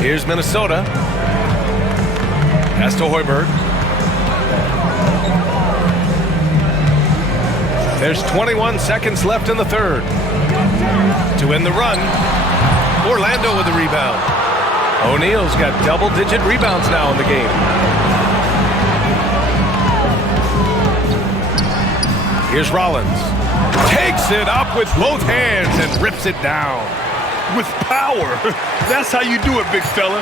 Here's Minnesota. Pass to Hoiberg. There's 21 seconds left in the third. To end the run, Orlando with the rebound. O'Neal's got double-digit rebounds now in the game. Here's Rollins. Takes it up with both hands and rips it down. With power. That's how you do it, big fella.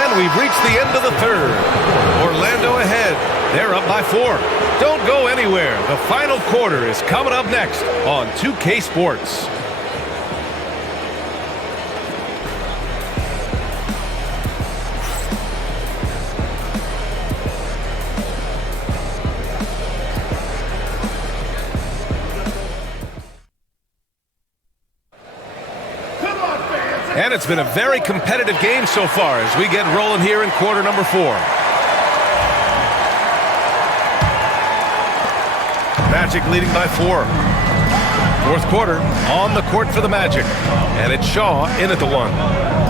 And we've reached the end of the third. Orlando ahead. They're up by 4. Don't go anywhere. The final quarter is coming up next on 2K Sports. And it's been a very competitive game so far as we get rolling here in quarter number 4. Magic leading by 4. Fourth quarter, on the court for the Magic. And it's Shaw in at the 1.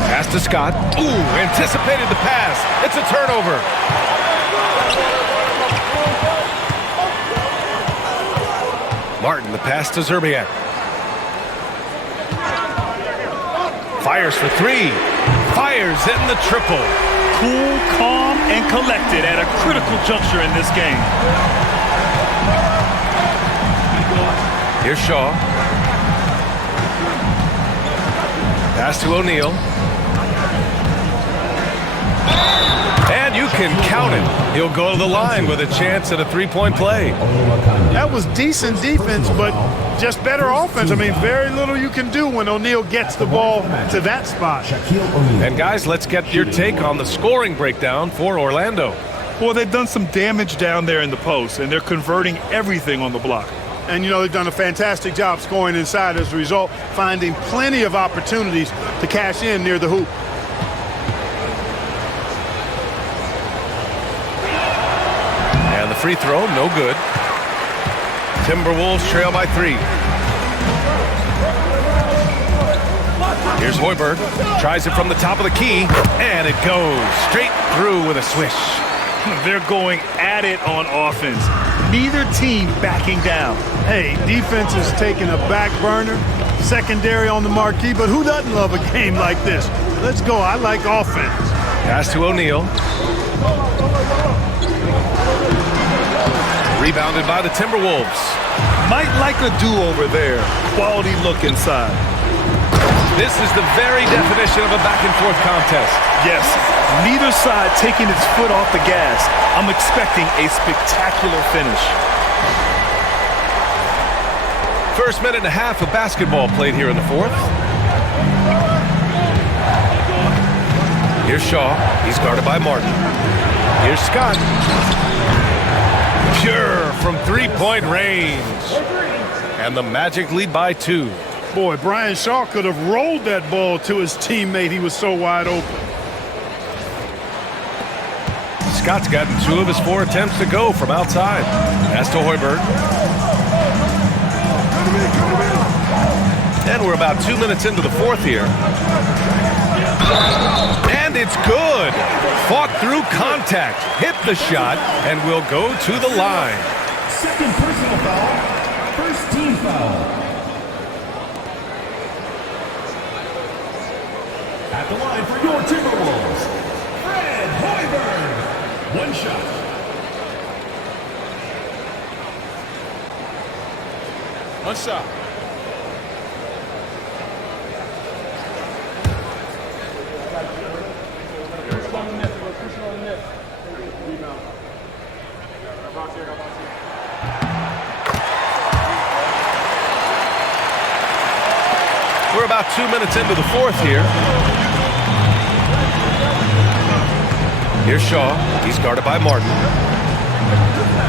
Pass to Scott. Ooh, anticipated the pass. It's a turnover. Martin, the pass to Zerbiak. Fires for 3. Fires in the triple. Cool, calm, and collected at a critical juncture in this game. Here's Shaw. Pass to O'Neal. And you can count it. He'll go to the line with a chance at a 3-point play. That was decent defense, but just better offense. I mean, very little you can do when O'Neal gets the ball to that spot. And guys, let's get your take on the scoring breakdown for Orlando. Well, they've done some damage down there in the post, and they're converting everything on the block. And, you know, they've done a fantastic job scoring inside as a result, finding plenty of opportunities to cash in near the hoop. And the free throw, no good. Timberwolves trail by 3. Here's Hoiberg. Tries it from the top of the key, and it goes straight through with a swish. They're going at it on offense. Neither team backing down. Hey, defense is taking a back burner, secondary on the marquee, but who doesn't love a game like this? Let's go. I like offense. Pass to O'Neal. Rebounded by the Timberwolves. Might like a do-over there. Quality look inside. This is the very definition of a back-and-forth contest. Yes, neither side taking its foot off the gas. I'm expecting a spectacular finish. First minute and a half of basketball played here in the fourth. Here's Shaw. He's guarded by Martin. Here's Scott. Pure from three-point range. And the Magic lead by 2. Boy, Brian Shaw could have rolled that ball to his teammate. He was so wide open. Scott's gotten 2 of his 4 attempts to go from outside. Pass to Hoiberg. And we're about 2 minutes into the fourth here. And it's good. Fought through contact, hit the shot, and will go to the line. Second personal foul. First team foul. At the line for your Timberwolves, Fred Hoiberg. One shot. One shot. We're about 2 minutes into the fourth here. Here's Shaw. He's guarded by Martin.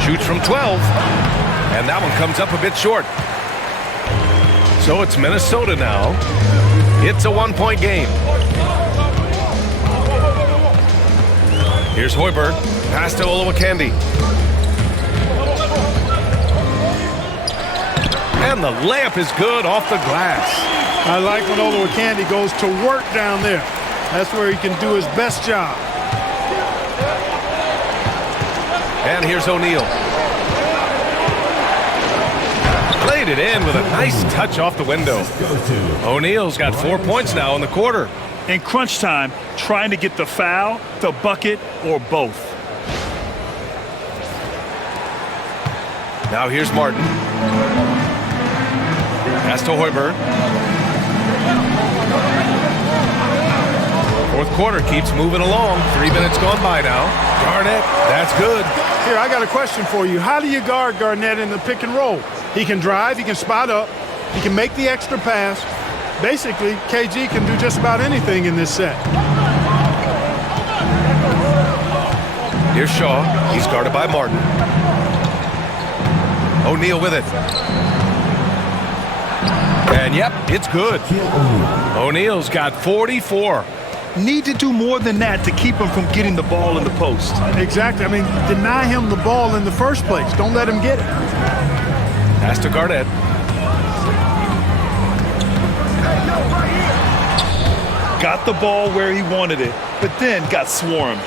Shoots from 12. And that one comes up a bit short. So it's Minnesota now. It's a one-point game. Here's Hoiberg. Pass to Olowokandi. And the layup is good off the glass. I like when Olowokandi goes to work down there. That's where he can do his best job. And here's O'Neal. Played it in with a nice touch off the window. O'Neal's got 4 points now in the quarter. In crunch time, trying to get the foul, the bucket, or both. Now here's Martin. Pass to Hoiberg. Fourth quarter keeps moving along. 3 minutes gone by now. Garnett, that's good. Here, I got a question for you. How do you guard Garnett in the pick and roll? He can drive, he can spot up, he can make the extra pass. Basically, KG can do just about anything in this set. Here's Shaw. He's guarded by Martin. O'Neal with it. And yep, it's good. O'Neal's got 44. Need to do more than that to keep him from getting the ball in the post. Exactly. I mean, deny him the ball in the first place. Don't let him get it. Pass to Garnett. Got the ball where he wanted it, but then got swarmed.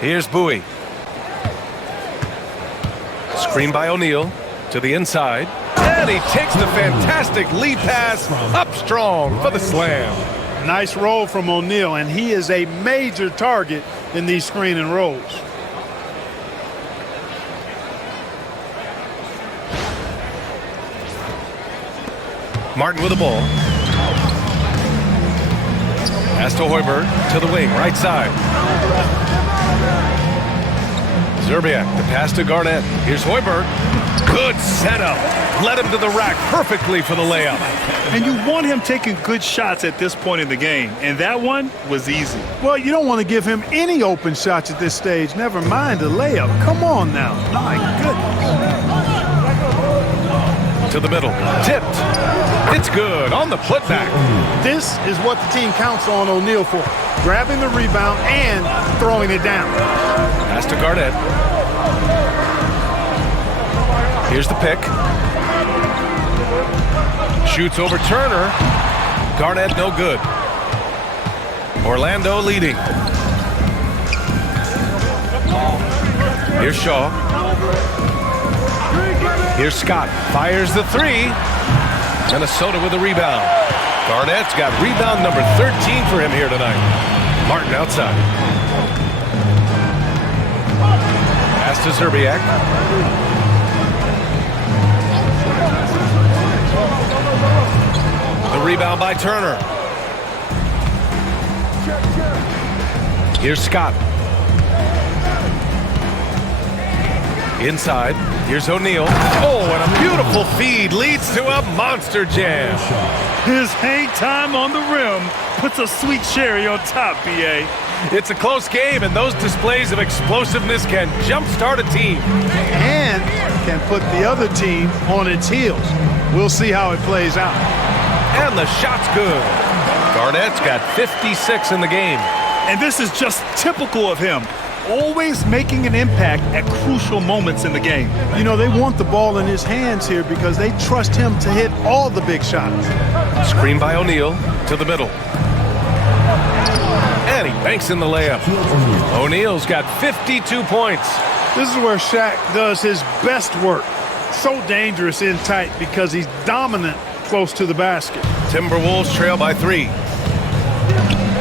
Here's Bowie. Screen by O'Neal to the inside. And he takes the fantastic lead pass up strong for the slam. Nice roll from O'Neal, and he is a major target in these screen and rolls. Martin with the ball. Pass to Hoiberg to the wing, right side. Zerbiak, the pass to Garnett. Here's Hoiberg. Good setup. Led him to the rack perfectly for the layup. And you want him taking good shots at this point in the game, and that one was easy. Well, you don't want to give him any open shots at this stage. Never mind a layup. Come on now. My goodness. To the middle. Tipped. It's good on the putback. This is what the team counts on O'Neal for. Grabbing the rebound and throwing it down. Pass to Garnett. Here's the pick. Shoots over Turner. Garnett no good. Orlando leading. Here's Shaw. Here's Scott. Fires the three. Minnesota with the rebound. Garnett's got rebound number 13 for him here tonight. Martin outside. Pass to Zerbiak. The rebound by Turner. Here's Scott. Inside. Here's O'Neal. Oh, and a beautiful feed leads to a monster jam. His hang time on the rim puts a sweet cherry on top, B.A. It's a close game, and those displays of explosiveness can jumpstart a team. And can put the other team on its heels. We'll see how it plays out. And the shot's good. Garnett's got 56 in the game. And this is just typical of him. Always making an impact at crucial moments in the game. You know, they want the ball in his hands here because they trust him to hit all the big shots. Screen by O'Neal to the middle. And he banks in the layup. O'Neal's got 52 points. This is where Shaq does his best work. So dangerous in tight because he's dominant close to the basket. Timberwolves trail by 3.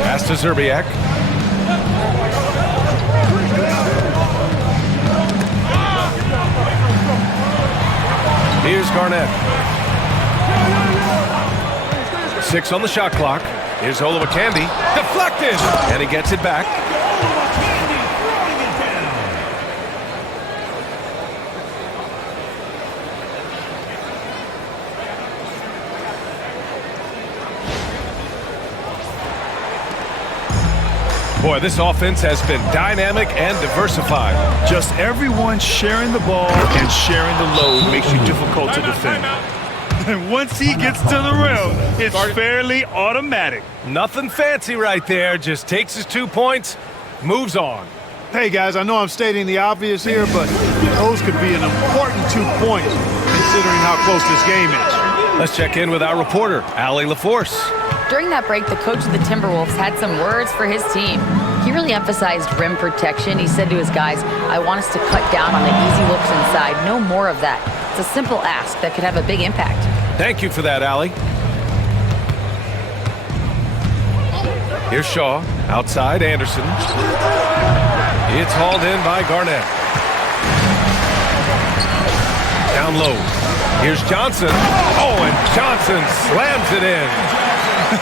Pass to Zerbiak. Here's Garnett. 6 on the shot clock. Here's Olowokandi. Deflected! And he gets it back. Boy, this offense has been dynamic and diversified. Just everyone sharing the ball and sharing the load makes you difficult to defend. And once he gets to the rim, it's fairly automatic. Nothing fancy right there. Just takes his 2 points, moves on. Hey, guys, I know I'm stating the obvious here, but those could be an important 2 points considering how close this game is. Let's check in with our reporter, Allie LaForce. During that break, the coach of the Timberwolves had some words for his team. He really emphasized rim protection. He said to his guys, I want us to cut down on the easy looks inside. No more of that. It's a simple ask that could have a big impact. Thank you for that, Allie. Here's Shaw. Outside, Anderson. It's hauled in by Garnett. Down low. Here's Johnson. Oh, and Johnson slams it in.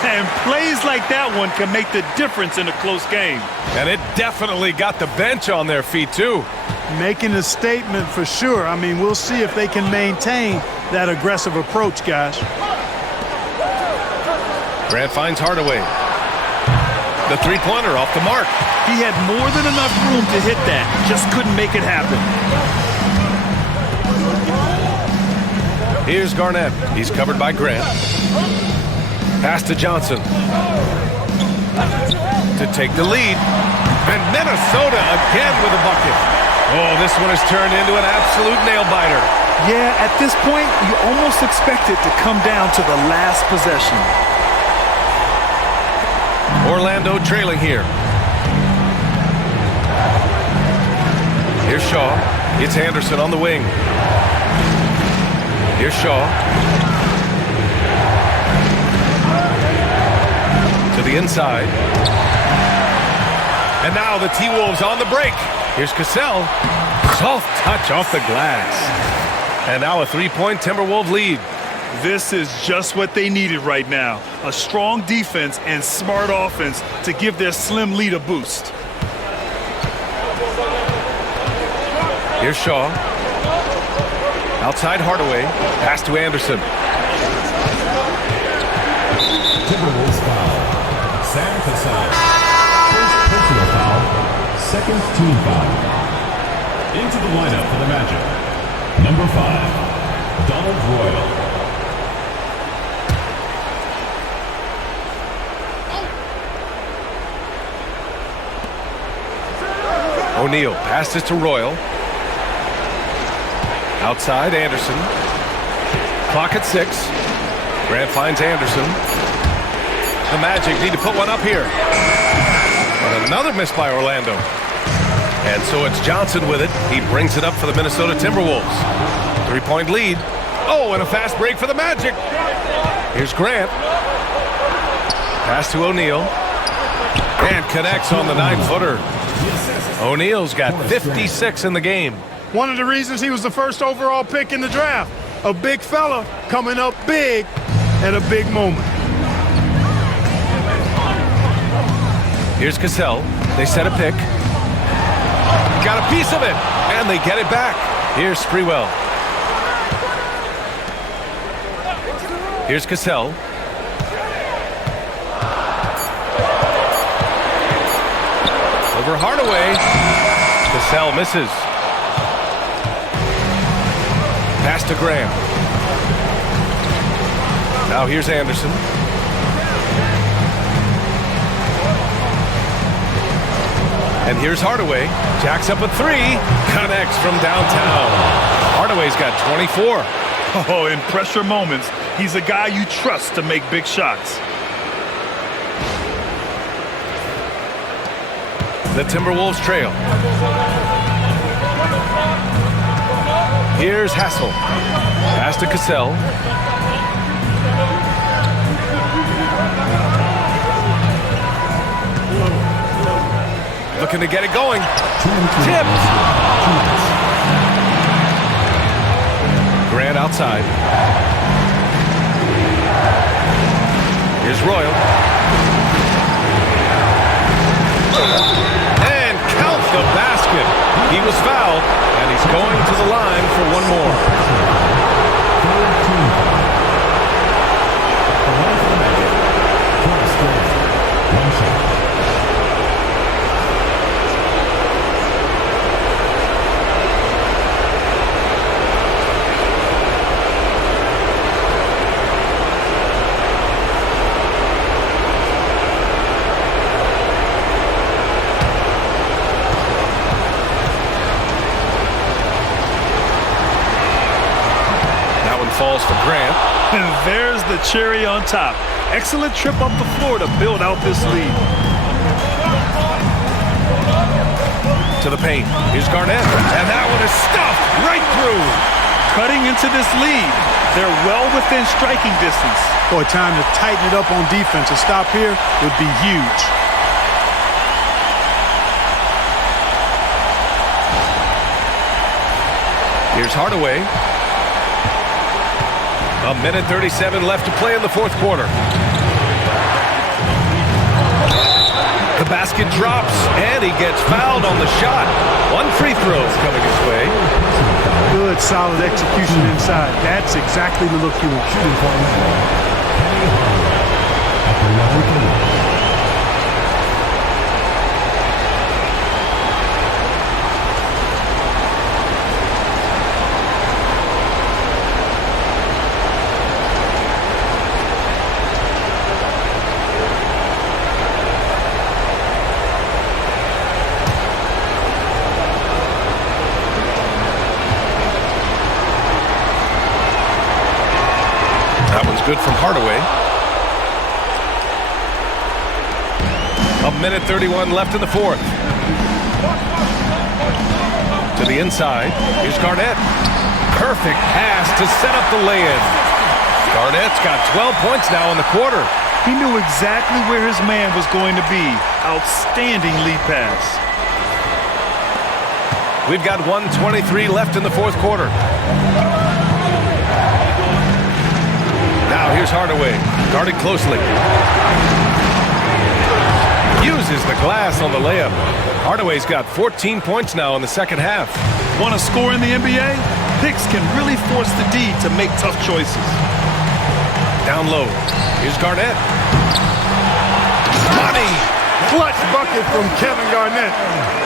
And plays like that one can make the difference in a close game. And it definitely got the bench on their feet, too. Making a statement for sure. I mean, we'll see if they can maintain that aggressive approach, guys. Grant finds Hardaway. The three-pointer off the mark. He had more than enough room to hit that. Just couldn't make it happen. Here's Garnett. He's covered by Grant. Pass to Johnson. To take the lead. And Minnesota again with a bucket. Oh, this one has turned into an absolute nail-biter. Yeah, at this point, you almost expect it to come down to the last possession. Orlando trailing here. Here's Shaw. It's Anderson on the wing. Here's Shaw. To the inside. And now the T-Wolves on the break. Here's Cassell. Soft touch off the glass. And now a three-point Timberwolves lead. This is just what they needed right now. A strong defense and smart offense to give their slim lead a boost. Here's Shaw. Outside Hardaway. Pass to Anderson. Timberwolves foul. Sam Cassell. First personal foul. Second team foul. Into the lineup for the Magic. Number 5, Donald Royal. O'Neal passes to Royal. Outside, Anderson. Clock at 6. Grant finds Anderson. The Magic need to put one up here. And another miss by Orlando. And so it's Johnson with it. He brings it up for the Minnesota Timberwolves. 3-point lead. Oh, and a fast break for the Magic. Here's Grant. Pass to O'Neal. And connects on the 9-footer. O'Neal's got 56 in the game. One of the reasons he was the first overall pick in the draft. A big fella coming up big at a big moment. Here's Cassell. They set a pick. Got a piece of it, and they get it back. Here's Sprewell. Here's Cassell. Over Hardaway. Cassell misses. Pass to Graham. Now here's Anderson. And here's Hardaway. Jacks up a three. Connects from downtown. Hardaway's got 24. Oh, in pressure moments, he's a guy you trust to make big shots. The Timberwolves trail. Here's Hassel. Pass to Cassell. Looking to get it going. Tipped. Grant outside. Here's Royal. And count the basket. He was fouled, and he's going to the line for one more. Falls for Grant. And there's the cherry on top. Excellent trip up the floor to build out this lead. To the paint. Here's Garnett. And that one is stuffed right through. Cutting into this lead. They're well within striking distance. Boy, time to tighten it up on defense. A stop here would be huge. Here's Hardaway. A minute 37 left to play in the fourth quarter. The basket drops, and he gets fouled on the shot. One free throw is coming his way. Good, solid execution inside. That's exactly the look you want. Good from Hardaway. A minute 31 left in the fourth. To the inside. Here's Garnett. Perfect pass to set up the lay-in. Garnett's got 12 points now in the quarter. He knew exactly where his man was going to be. Outstanding lead pass. We've got 1:23 left in the fourth quarter. Now here's Hardaway, guarded closely. Uses the glass on the layup. Hardaway's got 14 points now in the second half. Want to score in the NBA? Picks can really force the D to make tough choices. Down low. Here's Garnett. Money! Clutch bucket from Kevin Garnett.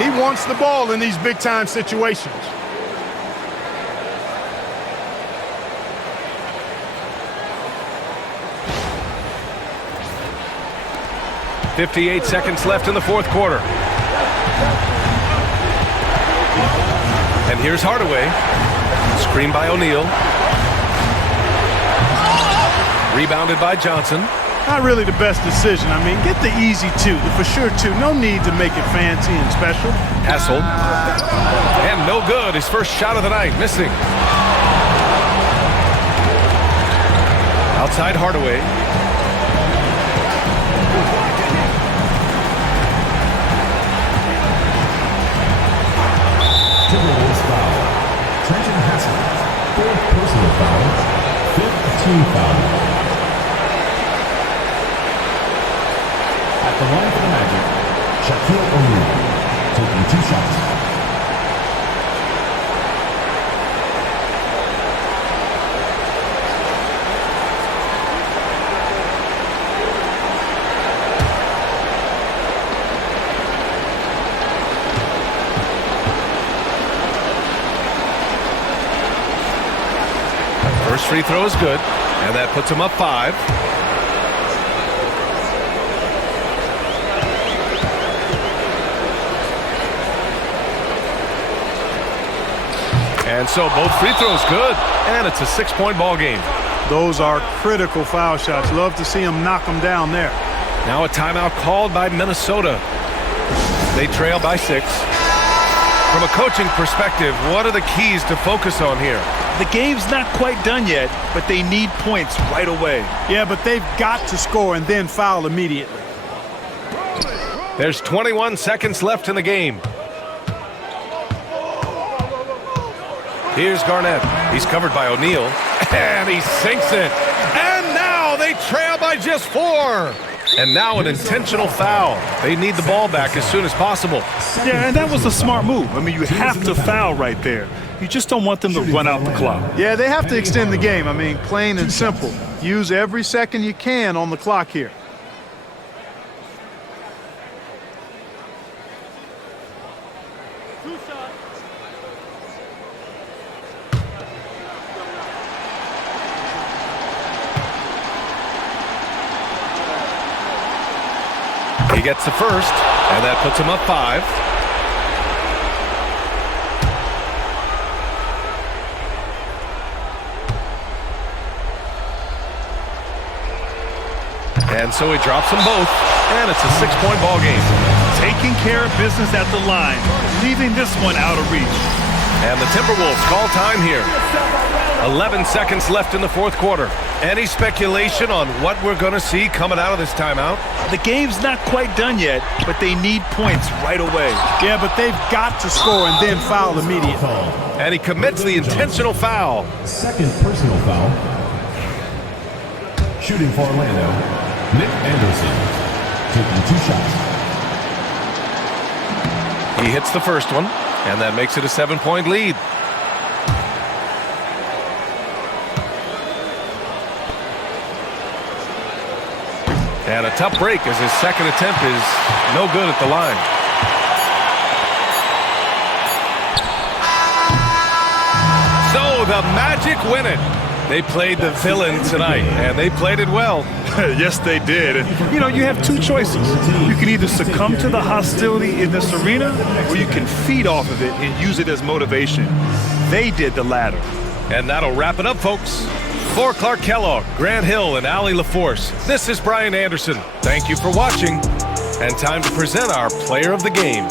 He wants the ball in these big-time situations. 58 seconds left in the fourth quarter. And here's Hardaway. Screen by O'Neal. Rebounded by Johnson. Not really the best decision. I mean, get the easy two, the for sure two. No need to make it fancy and special. Hassel. And no good. His first shot of the night, missing. Outside Hardaway. Timberwolves foul. Trenton Hassel, 4th personal foul, 5th team foul. At the line for the Magic, Shaquille O'Neal, taking 2 shots. First free throw is good, and that puts him up 5. And so both free throws good, and it's a 6-point ball game. Those are critical foul shots. Love to see him knock them down there. Now a timeout called by Minnesota. They trail by 6. From a coaching perspective, what are the keys to focus on here? The game's not quite done yet, but they need points right away. Yeah, but they've got to score and then foul immediately. There's 21 seconds left in the game. Here's Garnett. He's covered by O'Neal, and he sinks it. And now they trail by just 4. And now an intentional foul. They need the ball back as soon as possible. Yeah, and that was a smart move. I mean, you have to foul right there. You just don't want them to run out the clock. Yeah, they have to extend the game. I mean, plain and simple. Use every second you can on the clock here. He gets the first, and that puts him up 5. And so he drops them both, and it's a 6-point ball game. Taking care of business at the line, leaving this one out of reach. And the Timberwolves call time here. 11 seconds left in the 4th quarter. Any speculation on what we're going to see coming out of this timeout? The game's not quite done yet, but they need points right away. Yeah, but they've got to score and then foul immediately. And he commits the intentional foul. 2nd personal foul. Shooting for Orlando, Nick Anderson, taking 2 shots. He hits the first one, and that makes it a 7-point lead. And a tough break as his second attempt is no good at the line. So the Magic win it. They played the villain tonight, and they played it well. Yes, they did. And, you have 2 choices. You can either succumb to the hostility in this arena, or you can feed off of it and use it as motivation. They did the latter. And that'll wrap it up, folks. For Clark Kellogg, Grant Hill, and Allie LaForce, this is Brian Anderson. Thank you for watching, and time to present our player of the game.